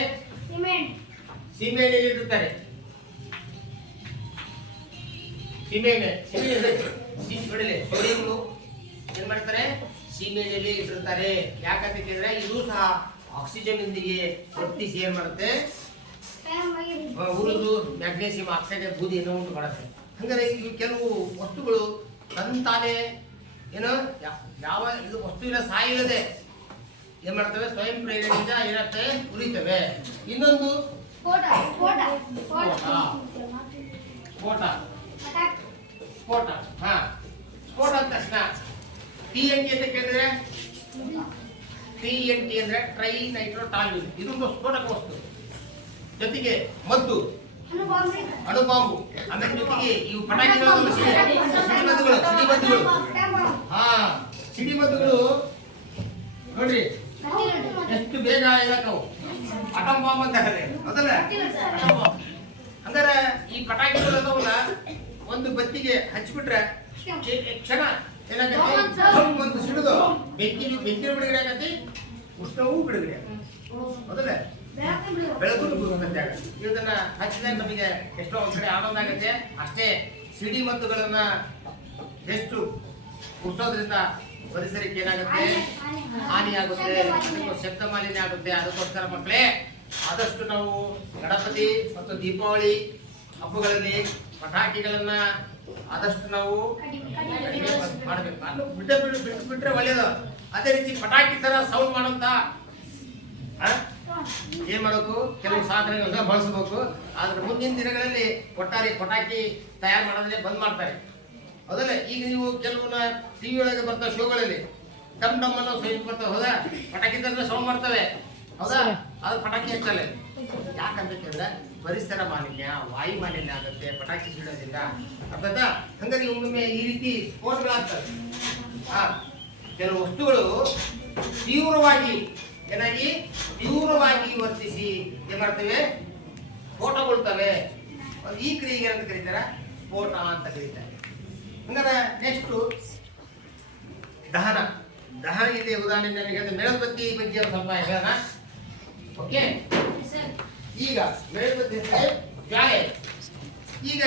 ಸೀಮೆಎಣ್ಣೆಯಲ್ಲಿ ಇಟ್ಟಿರ್ತಾರೆ. ಸೀಮೆಎಣ್ಣೆ ನೋಡಿಲಿ, ಸೋಡಿಯಂ ಏನ್ ಮಾಡ್ತಾರೆ? ಸೀಮೆಎಣ್ಣೆಯಲ್ಲಿ ಇಟ್ಟಿರ್ತಾರೆ. ಯಾಕಂತ ಕೇಳಿದ್ರೆ ಇದು ಸಹ ಆಕ್ಸಿಜನ್ ಇಂದಿಗೆ ವರ್ತಿಸಿ ಏನ್ ಮಾಡುತ್ತೆ? ಉರಿದು ಮ್ಯಾಗ್ನೇಸಿಯಂ ಆಕ್ಸೈಡ್ ಬೂದಿಯನ್ನು ಉಂಟು ಮಾಡುತ್ತೆ. ಹಂಗಾರೆ ಇವು ಕೆಲವು ವಸ್ತುಗಳು ತಂತಾನೆ ಏನು ಯಾವ ಇದು ವಸ್ತುವಿನ ಸಹಾಯ ಇಲ್ಲದೆ ಏನ್ ಮಾಡ್ತವೆ? ಸ್ವಯಂ ಪ್ರೇರಣೆಯಿಂದ ಏನಾಗ್ತವೆ? ಉರಿತವೆ. ಇನ್ನೊಂದು ಸ್ಫೋಟ ಅಂದ ತಕ್ಷಣ TNT ಅಂತ ಕೇಳಿದ್ರೆ, TNT ಅಂದ್ರೆ ಟ್ರೈ ನೈಟ್ರೋಟಾಲ್ಯೂನ್. ಇದೊಂದು ಸ್ಫೋಟಕ ವಸ್ತು. ಜೊತೆಗೆ ಮದ್ದು, ಅಣುಬಾಂಬು, ಆಮೇಲೆ ಜೊತೆಗೆ ಇವು ಪಟಾಕಿಗಳು, ಸಿಡಿಮದ್ದುಗಳು ನೋಡ್ರಿ ಎಷ್ಟು ಬೇಗ ಇದಾಕವು. ಅಟಮ್ ಬಾಂಬ್ ಅಂತ ಹೌದಲ್ಲ. ಹಂಗಾರ ಈ ಪಟಾಕಿಗಳು ಅದಾವಲ್ಲ, ಒಂದು ಬತ್ತಿಗೆ ಹಚ್ಚಿಬಿಟ್ರೆ ಕ್ಷಣ ಏನಾಗತ್ತೆ? ಒಂದು ಸಿಡಿದು ಬೆಂಕಿ ಬಿಡುಗಡೆ ಆಗತ್ತೆ, ಉಷ್ಣವೂ ಬಿಡುಗಡೆ ಹೌದಲ್ಲ. ಬೆಳಕು ಇದನ್ನ ಹಚ್ಚಿದಾಗ ನಮಗೆ ಎಷ್ಟೋ ಒಂದ್ ಕಡೆ ಆನಂದ ಆಗುತ್ತೆ. ಅಷ್ಟೇ ಸಿಡಿಮದ್ದುಗಳನ್ನ ಎಷ್ಟು ಉರ್ಸೋದ್ರಿಂದ ಪರಿಸರಕ್ಕೆ ಏನಾಗುತ್ತೆ? ಹಾನಿಯಾಗುತ್ತೆ, ಶಬ್ದ ಮಾಲಿನ್ಯ ಆಗುತ್ತೆ. ಅದಕ್ಕೋಸ್ಕರ ಮಕ್ಕಳೇ ಆದಷ್ಟು ನಾವು ಗಣಪತಿ ಮತ್ತು ದೀಪಾವಳಿ ಹಬ್ಬಗಳಲ್ಲಿ ಪಟಾಕಿಗಳನ್ನ ಆದಷ್ಟು ನಾವು ಮಾಡಬೇಕು. ಅದು ಬಿಟ್ರೆ ಒಳ್ಳೇದು. ಅದೇ ರೀತಿ ಪಟಾಕಿ ತರ ಸೌಂಡ್ ಮಾಡೋಂತ ಏನ್ ಮಾಡಬೇಕು? ಕೆಲವು ಸಾಧನಗಳನ್ನ ಬಳಸಬೇಕು. ಆದ್ರೆ ಮುಂದಿನ ದಿನಗಳಲ್ಲಿ ಒಟ್ಟಾರೆ ಪಟಾಕಿ ತಯಾರು ಮಾಡೋದನ್ನೇ ಬಂದ್ ಮಾಡ್ತಾರೆ ಹೌದಲ್ಲ. ಈಗ ನೀವು ಕೆಲವನ್ನ ಟಿವಿ ಒಳಗೆ ಬರ್ತಾವ ಶೋಗಳಲ್ಲಿ ಡಮ್ ಡಮ್ ಅನ್ನೋ ಸೌಂಡ್ ಬರ್ತಾವೆ ಹೌದಾ. ಪಟಾಕಿ ತರ ಸೌಂಡ್ ಮಾಡ್ತವೆ ಹೌದಾ. ಅದು ಪಟಾಕಿ ಹಚ್ಚಲ್ಲ. ಯಾಕಂತ ಕೇಳಿದ್ರೆ ಪರಿಸರ ಮಾಲಿನ್ಯ, ವಾಯು ಮಾಲಿನ್ಯ ಆಗುತ್ತೆ ಪಟಾಕಿ ಸಿಡೋದ್ರಿಂದ ಅರ್ಥಾಯ್ತಾ. ಹಂಗಾಗಿ ಒಮ್ಮೊಮ್ಮೆ ಈ ರೀತಿ ಸ್ಫೋಟಗಳಾಗ್ತವೆ. ಕೆಲವು ವಸ್ತುಗಳು ತೀವ್ರವಾಗಿ ವರ್ತಿಸಿ ಏನ್ ಮಾಡ್ತೇವೆ? ಸ್ಫೋಟಗೊಳ್ತವೆ. ಈ ಕ್ರಿಯೆಗೆ ಅಂತ ಕರೀತಾರ? ಸ್ಫೋಟ ಅಂತ ಕರೀತಾರೆ. ಹಂಗಾರೆ ನೆಕ್ಸ್ಟ್ ದಹನ ದಹನ ಇದೆ ಉದಾಹರಣೆ ನನಗೆ ಮೇಣಬತ್ತಿ ಬಗ್ಗೆ ಸ್ವಲ್ಪ ಹೇಳೋಣ. ಓಕೆ, ಈಗ ಮೇಣಬತ್ತಿ ಅಂದರೆ ಜ್ವಾಲೆ. ಈಗ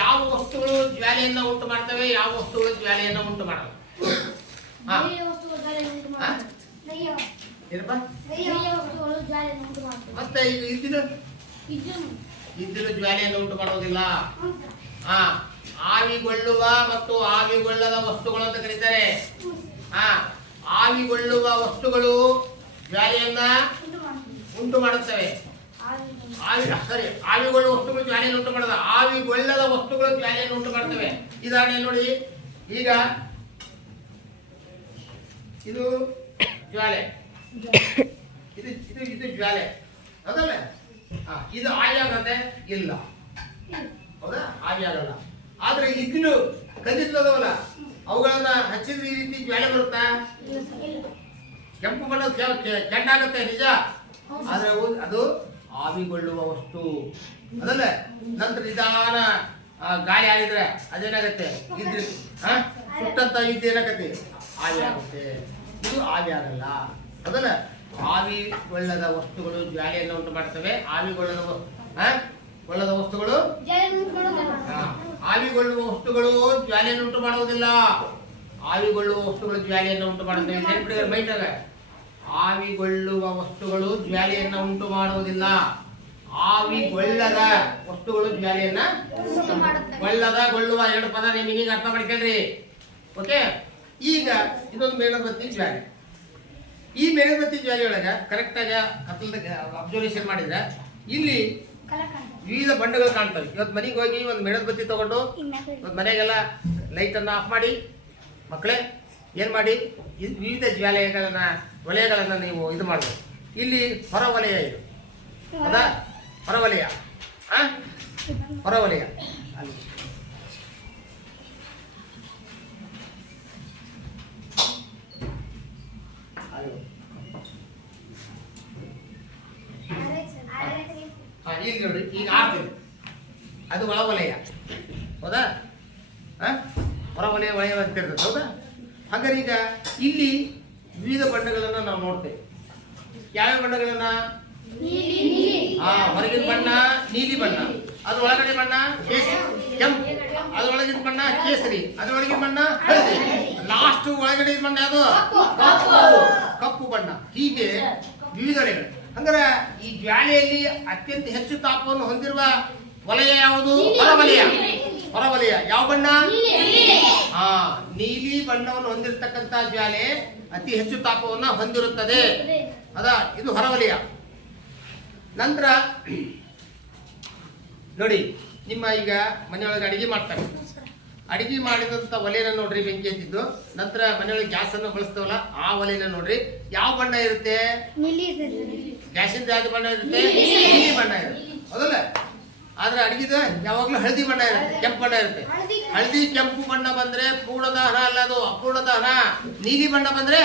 ಯಾವ ವಸ್ತುಗಳು ಜ್ವಾಲೆಯನ್ನು ಉಂಟು ಮಾಡ್ತವೆ, ಯಾವ ವಸ್ತುಗಳು ಜ್ವಾಲೆಯನ್ನು ಉಂಟು ಮಾಡಲ್ಲ? ಹಾ ಏನಪ್ಪ? ಮತ್ತೆ ಈಗ ಇದ್ದಿಲು ಜ್ವಾಲೆಯನ್ನು ಉಂಟು ಮಾಡೋದಿಲ್ಲ. ಹಾ, ಆವಿಗೊಳ್ಳುವ ಮತ್ತು ಆವಿಗೊಳ್ಳದ ವಸ್ತುಗಳು ಅಂತ ಕರೀತಾರೆ. ಹಾ, ಆವಿಗೊಳ್ಳುವ ವಸ್ತುಗಳು ಜ್ವಾಲೆಯನ್ನ ಉಂಟು ಮಾಡುತ್ತವೆ. ಆವಿಗೊಳ್ಳುವ ವಸ್ತುಗಳು ಜ್ವಾಲೆಯನ್ನು ಉಂಟು ಮಾಡದ, ಆವಿಗೊಳ್ಳದ ವಸ್ತುಗಳು ಜ್ವಾಲೆಯನ್ನು ಉಂಟು ಮಾಡ್ತವೆ. ಉದಾಹರಣೆ ನೋಡಿ, ಈಗ ಇದು ಜ್ವಾಲೆ, ಇದು ಇದು ಇದು ಜ್ವಾಲೆ ಹೌದಲ್ಲ? ಇದು ಆವಿ ಆಗತ್ತೆ? ಇಲ್ಲ, ಹೌದಾ? ಆವಿ ಆಗಲ್ಲ. ಆದ್ರೆ ಇದ್ಲು ಕಲ್ಲಿದ್ದದವಲ್ಲ, ಅವುಗಳನ್ನ ಹಚ್ಚಿದ್ರೆ ಈ ರೀತಿ ಜ್ವಾಲೆ ಬರುತ್ತಾ? ಕೆಂಪು ಬಣ್ಣದ ಕೆಂಡಾಗತ್ತೆ ನಿಜ, ಆದ್ರೆ ಅದು ಆವಿಗೊಳ್ಳುವ ವಸ್ತು ಅದಲ್ಲ. ನಂತರ ನಿಧಾನ ಗಾಳಿ ಆಡಿದ್ರೆ ಅದೇನಾಗತ್ತೆ? ಇದ್ರೆ ಸುಟ್ಟಂತ ಇದ್ದು ಏನಾಗತ್ತೆ? ಆವಿ ಆಗುತ್ತೆ. ಇದು ಆವಿ ಆಗಲ್ಲ ಅದಲ್ಲ. ಆವಿಗೊಳ್ಳದ ವಸ್ತುಗಳು ಜ್ವಾಲೆಯನ್ನು ಉಂಟು ಮಾಡ್ತವೆ. ಆವಿಗೊಳ್ಳದ ವಸ್ತುಗಳು ಆವಿಗೊಳ್ಳುವ ವಸ್ತುಗಳು ಜ್ವಾಲೆಯನ್ನು ಉಂಟು ಮಾಡುವುದಿಲ್ಲ. ಆವಿಗೊಳ್ಳುವ ವಸ್ತುಗಳು ಜ್ವಾಲೆಯನ್ನು ಉಂಟು ಮಾಡುತ್ತವೆ. ನೆನಪಿಡಿದ್ರೆ ಮೈಟಾಗ ಆವಿಗೊಳ್ಳುವ ವಸ್ತುಗಳು ಜ್ವಾಲೆಯನ್ನು ಉಂಟು ಮಾಡುವುದಿಲ್ಲ. ಆವಿಗೊಳ್ಳದ ವಸ್ತುಗಳು ಜ್ವಾಲೆಯನ್ನ ಗೊಳ್ಳುವ ಎರಡು ಪದ ನಿಮಗೆ ಅರ್ಥ ಮಾಡ್ಕೊಳ್ರಿ. ಓಕೆ, ಈಗ ಇದೊಂದು ಮೇಣಬತ್ತಿ ಜ್ವಾಲೆ. ಈ ಮೇಣಬತ್ತಿ ಜ್ವಾಲೆ ಒಳಗ ಕರೆಕ್ಟ್ ಆಗಿ ಅಬ್ಸರ್ವೇಷನ್ ಮಾಡಿದ್ರೆ ಇಲ್ಲಿ ವಿವಿಧ ಬಣ್ಣಗಳು ಕಾಣ್ತವೆ. ಇವತ್ತು ಮನೆಗೆ ಹೋಗಿ ಒಂದು ಮೇಣಬತ್ತಿ ತಗೊಂಡು ಇವತ್ತು ಮನೆಗೆಲ್ಲ ಲೈಟ್ ಅನ್ನ ಆಫ್ ಮಾಡಿ ಮಕ್ಕಳೇ ಏನ್ ಮಾಡಿ, ವಿವಿಧ ವಲಯಗಳನ್ನ ನೀವು ಇದು ಮಾಡಬೇಕು. ಇಲ್ಲಿ ಹೊರವಲಯ, ಇದು ಹೌದಾ? ಹೊರವಲಯ, ಹೊರವಲಯ ಅಲ್ಲಿ ಇಲ್ಲಿ ನೋಡಿ, ಈಗ ಆಗ್ತಿದೆ ಅದು ಒಳವಲಯ ಹೌದಾ? ಹೊರವಲಯ ವಲಯ ಅಂತ ಇರ್ತದೆ ಹೌದಾ? ಹಾಗಾದ್ರೆ ಈಗ ಇಲ್ಲಿ ವಿವಿಧ ಬಣ್ಣಗಳನ್ನ ನಾವು ನೋಡ್ತೇವೆ. ಯಾವ್ಯಾವ ಬಣ್ಣಗಳನ್ನ? ಹೊರಗಿನ ಬಣ್ಣ ನೀಲಿ ಬಣ್ಣ, ಅದ್ರ ಒಳಗಡೆ ಬಣ್ಣ ಕೆಂಪು, ಅದ್ರೊಳಗಿನ ಬಣ್ಣ ಕೇಸರಿ, ಅದ್ರೊಳಗಿನ ಬಣ್ಣ ಹಳದಿ, ಲಾಸ್ಟ್ ಒಳಗಡೆ ಬಣ್ಣ ಅದು ಕಪ್ಪು ಬಣ್ಣ. ಹೀಗೆ ವಿವಿಧ ವಲಯಗಳು. ಅಂದ್ರೆ ಈ ಜ್ವಾಲೆಯಲ್ಲಿ ಅತ್ಯಂತ ಹೆಚ್ಚು ತಾಪವನ್ನು ಹೊಂದಿರುವ ವಲಯ ಯಾವುದು? ಹೊರವಲಯ. ಹೊರವಲಯ ಯಾವ ಬಣ್ಣ? ನೀಲಿ ಬಣ್ಣವನ್ನು ಹೊಂದಿರತಕ್ಕಂತ ಜ್ವಾಲೆ ಅತಿ ಹೆಚ್ಚು ತಾಪವನ್ನು ಹೊಂದಿರುತ್ತದೆ. ಅದಾ, ಇದು ಹೊರವಲಯ. ನಂತರ ನೋಡಿ, ನಿಮ್ಮ ಈಗ ಮನೆಯೊಳಗೆ ಅಡಿಗೆ ಮಾಡ್ತಾರೆ. ಅಡಿಗೆ ಮಾಡಿದಂತ ಒಲೆನ ನೋಡ್ರಿ, ಬೆಂಕಿ ಹಚ್ಚಿದ್ದು ನಂತರ ಮನೆಯೊಳಗೆ ಗ್ಯಾಸ್ ಅನ್ನು ಬಳಸ್ತವಲ್ಲ, ಆ ಒಲೆನ ನೋಡ್ರಿ, ಯಾವ ಬಣ್ಣ ಇರುತ್ತೆ? ಗ್ಯಾಸಿಂದ ಯಾವ್ದು ಬಣ್ಣ ಇರುತ್ತೆ? ನೀಲಿ ಬಣ್ಣ ಇರುತ್ತೆ ಹೌದಲ್ಲ? ಆದ್ರೆ ಅಡಿಗೆದ ಯಾವಾಗ್ಲೂ ಹಳದಿ ಬಣ್ಣ ಇರುತ್ತೆ, ಕೆಂಪು ಬಣ್ಣ ಇರುತ್ತೆ. ಹಳದಿ ಕೆಂಪು ಬಣ್ಣ ಬಂದ್ರೆ ಪೂರ್ಣ ದಹನ ಅಲ್ಲ, ಅದು ಅಪೂರ್ಣ ದಹನ. ನೀಲಿ ಬಣ್ಣ ಬಂದ್ರೆ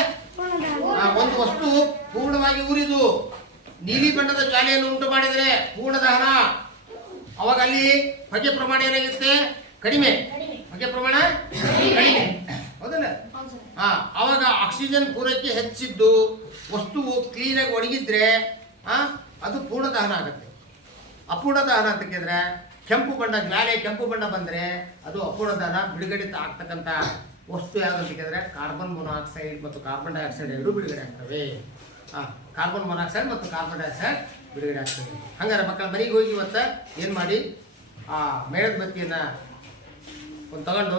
ಒಂದು ವಸ್ತು ಪೂರ್ಣವಾಗಿ ಉರಿದು ನೀಲಿ ಬಣ್ಣದ ಜ್ವಾಲೆಯನ್ನು ಉಂಟು ಮಾಡಿದ್ರೆ ಪೂರ್ಣ ದಹನ. ಅವಾಗ ಅಲ್ಲಿ ಹೊಗೆ ಪ್ರಮಾಣ ಏನಾಗುತ್ತೆ? ಕಡಿಮೆ. ಹೊಗೆ ಪ್ರಮಾಣ ಕಡಿಮೆ ಹೌದಲ್ಲ? ಅವಾಗ ಆಕ್ಸಿಜನ್ ಪೂರೈಕೆ ಹೆಚ್ಚಿದ್ದು ವಸ್ತುವು ಕ್ಲೀನಾಗಿ ಒಣಗಿದ್ರೆ ಅದು ಪೂರ್ಣ ದಹನ ಆಗುತ್ತೆ. ಅಪೂರ್ಣ ದಹನ ಅಂತ ಕೇಳಿದ್ರೆ ಕೆಂಪು ಬಣ್ಣ ಜ್ವಾಲೆ ಕೆಂಪು ಬಣ್ಣ ಬಂದ್ರೆ ಅದು ಅಪೂರ್ಣ ದಹನ. ಬಿಡುಗಡೆ ಆಗ್ತಕ್ಕಂಥ ವಸ್ತು ಯಾವ್ದು ಅಂತ ಕೇಳಿದ್ರೆ ಕಾರ್ಬನ್ ಮೊನಾಕ್ಸೈಡ್ ಮತ್ತು ಕಾರ್ಬನ್ ಡೈಆಕ್ಸೈಡ್ ಎರಡೂ ಬಿಡುಗಡೆ ಆಗ್ತವೆ. ಕಾರ್ಬನ್ ಮೊನಾಕ್ಸೈಡ್ ಮತ್ತು ಕಾರ್ಬನ್ ಡೈಆಕ್ಸೈಡ್ ಬಿಡುಗಡೆ ಆಗ್ತದೆ. ಹಂಗಾರೆ ಮಕ್ಕಳ ಮನೆಗೆ ಹೋಗಿ ಇವತ್ತು ಏನು ಮಾಡಿ, ಮೇಣದ ಬತ್ತಿಯನ್ನ ಒಂದು ತಗೊಂಡು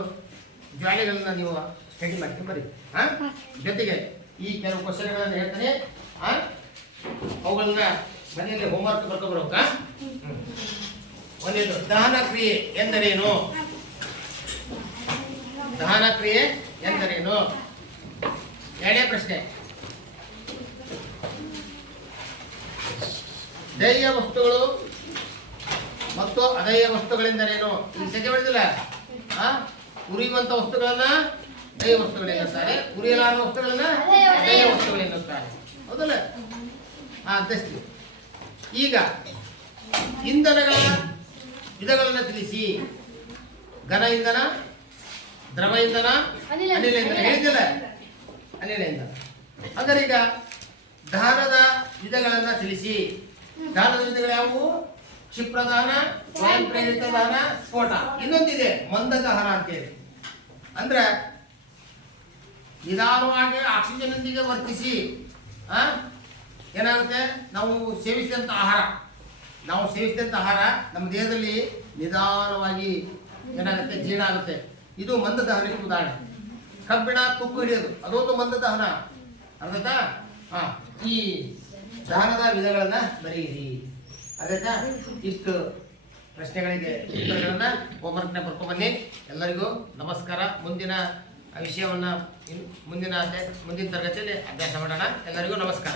ಜ್ವಾಲೆಗಳನ್ನ ನೀವು ಸ್ಟಡಿ ಮಾಡ್ಕೊಂಡು ಬರ್ರಿ. ಜೊತೆಗೆ ಈ ಕೆಲವು ಕ್ವಶನ್ಗಳನ್ನು ಹೇಳ್ತಾನೆ, ಅವುಗಳನ್ನ ಮನೆಯಲ್ಲಿ ಹೋಮ್ವರ್ಕ್ ಬರ್ಕೊಬರ್ಬೇಕ. ಒಂದೇನು ದಹನ ಕ್ರಿಯೆ ಎಂದರೇನು? ದಹನ ಕ್ರಿಯೆ ಎಂದರೇನು? ಎರಡನೇ ಪ್ರಶ್ನೆ, ದಹ್ಯ ವಸ್ತುಗಳು ಮತ್ತು ಅದಹ್ಯ ವಸ್ತುಗಳೆಂದರೇನು? ಈ ಸೆಕೆ ಹೊಡೆದಿಲ್ಲ, ಉರಿಯುವಂತ ವಸ್ತುಗಳನ್ನ ದಹ್ಯ ವಸ್ತುಗಳೆನ್ನುತ್ತಾರೆ, ಉರಿಯಲಾದ ವಸ್ತುಗಳನ್ನ ದಹ್ಯ ವಸ್ತುಗಳೆನ್ನುತ್ತಾರೆ ಹೌದಲ್ಲ? ಅದಷ್ಟು. ಈಗ ಇಂಧನಗಳ ವಿಧಗಳನ್ನು ತಿಳಿಸಿ. ಘನ ಇಂಧನ, ದ್ರವ ಇಂಧನ, ಅನಿಲ ಇಂಧನ ಹೇಳಿದ್ದಿಲ್ಲ. ಅನಿಲದಿಂದ. ಅಂದರೆ ಈಗ ದಹನದ ವಿಧಗಳನ್ನು ತಿಳಿಸಿ. ದಹನದ ವಿಧಗಳು ಯಾವುವು? ಕ್ಷಿಪ್ರದಹನ, ಸ್ವಯಂ ಪ್ರೇರಿತ ದಹನ, ಸ್ಫೋಟ. ಇನ್ನೊಂದಿದೆ ಮಂದ ದಹನ ಅಂತೇಳಿ. ಅಂದ್ರೆ ನಿಧಾನವಾಗಿ ಆಕ್ಸಿಜನ್ನೊಂದಿಗೆ ವರ್ತಿಸಿ ಏನಾಗುತ್ತೆ, ನಾವು ಸೇವಿಸಿದಂಥ ಆಹಾರ ನಮ್ಮ ದೇಹದಲ್ಲಿ ನಿಧಾನವಾಗಿ ಏನಾಗುತ್ತೆ, ಜೀರ್ಣ ಆಗುತ್ತೆ. ಇದು ಮಂದ ದಹನಕ್ಕೆ ಉದಾಹರಣೆ. ಕಬ್ಬಿಣ ತುಕ್ಕು ಹಿಡಿಯೋದು ಅದೊಂದು ಮಂದ ದಹನ. ಅರ್ಧತಾ? ಈ ದಹನದ ವಿಧಗಳನ್ನ ಬರೆಯಿರಿ. ಅರ್ಧತಾ? ಇಷ್ಟು ಪ್ರಶ್ನೆಗಳಿಗೆ ಉತ್ತರಗಳನ್ನ ಹೋಮ್ವರ್ಕ್ನ ಬರ್ಕೊಂಬನ್ನಿ. ಎಲ್ಲರಿಗೂ ನಮಸ್ಕಾರ. ಮುಂದಿನ ವಿಷಯವನ್ನ ಮುಂದಿನ ತರಗತಿಯಲ್ಲಿ ಅಭ್ಯಾಸ ಮಾಡೋಣ. ಎಲ್ಲರಿಗೂ ನಮಸ್ಕಾರ.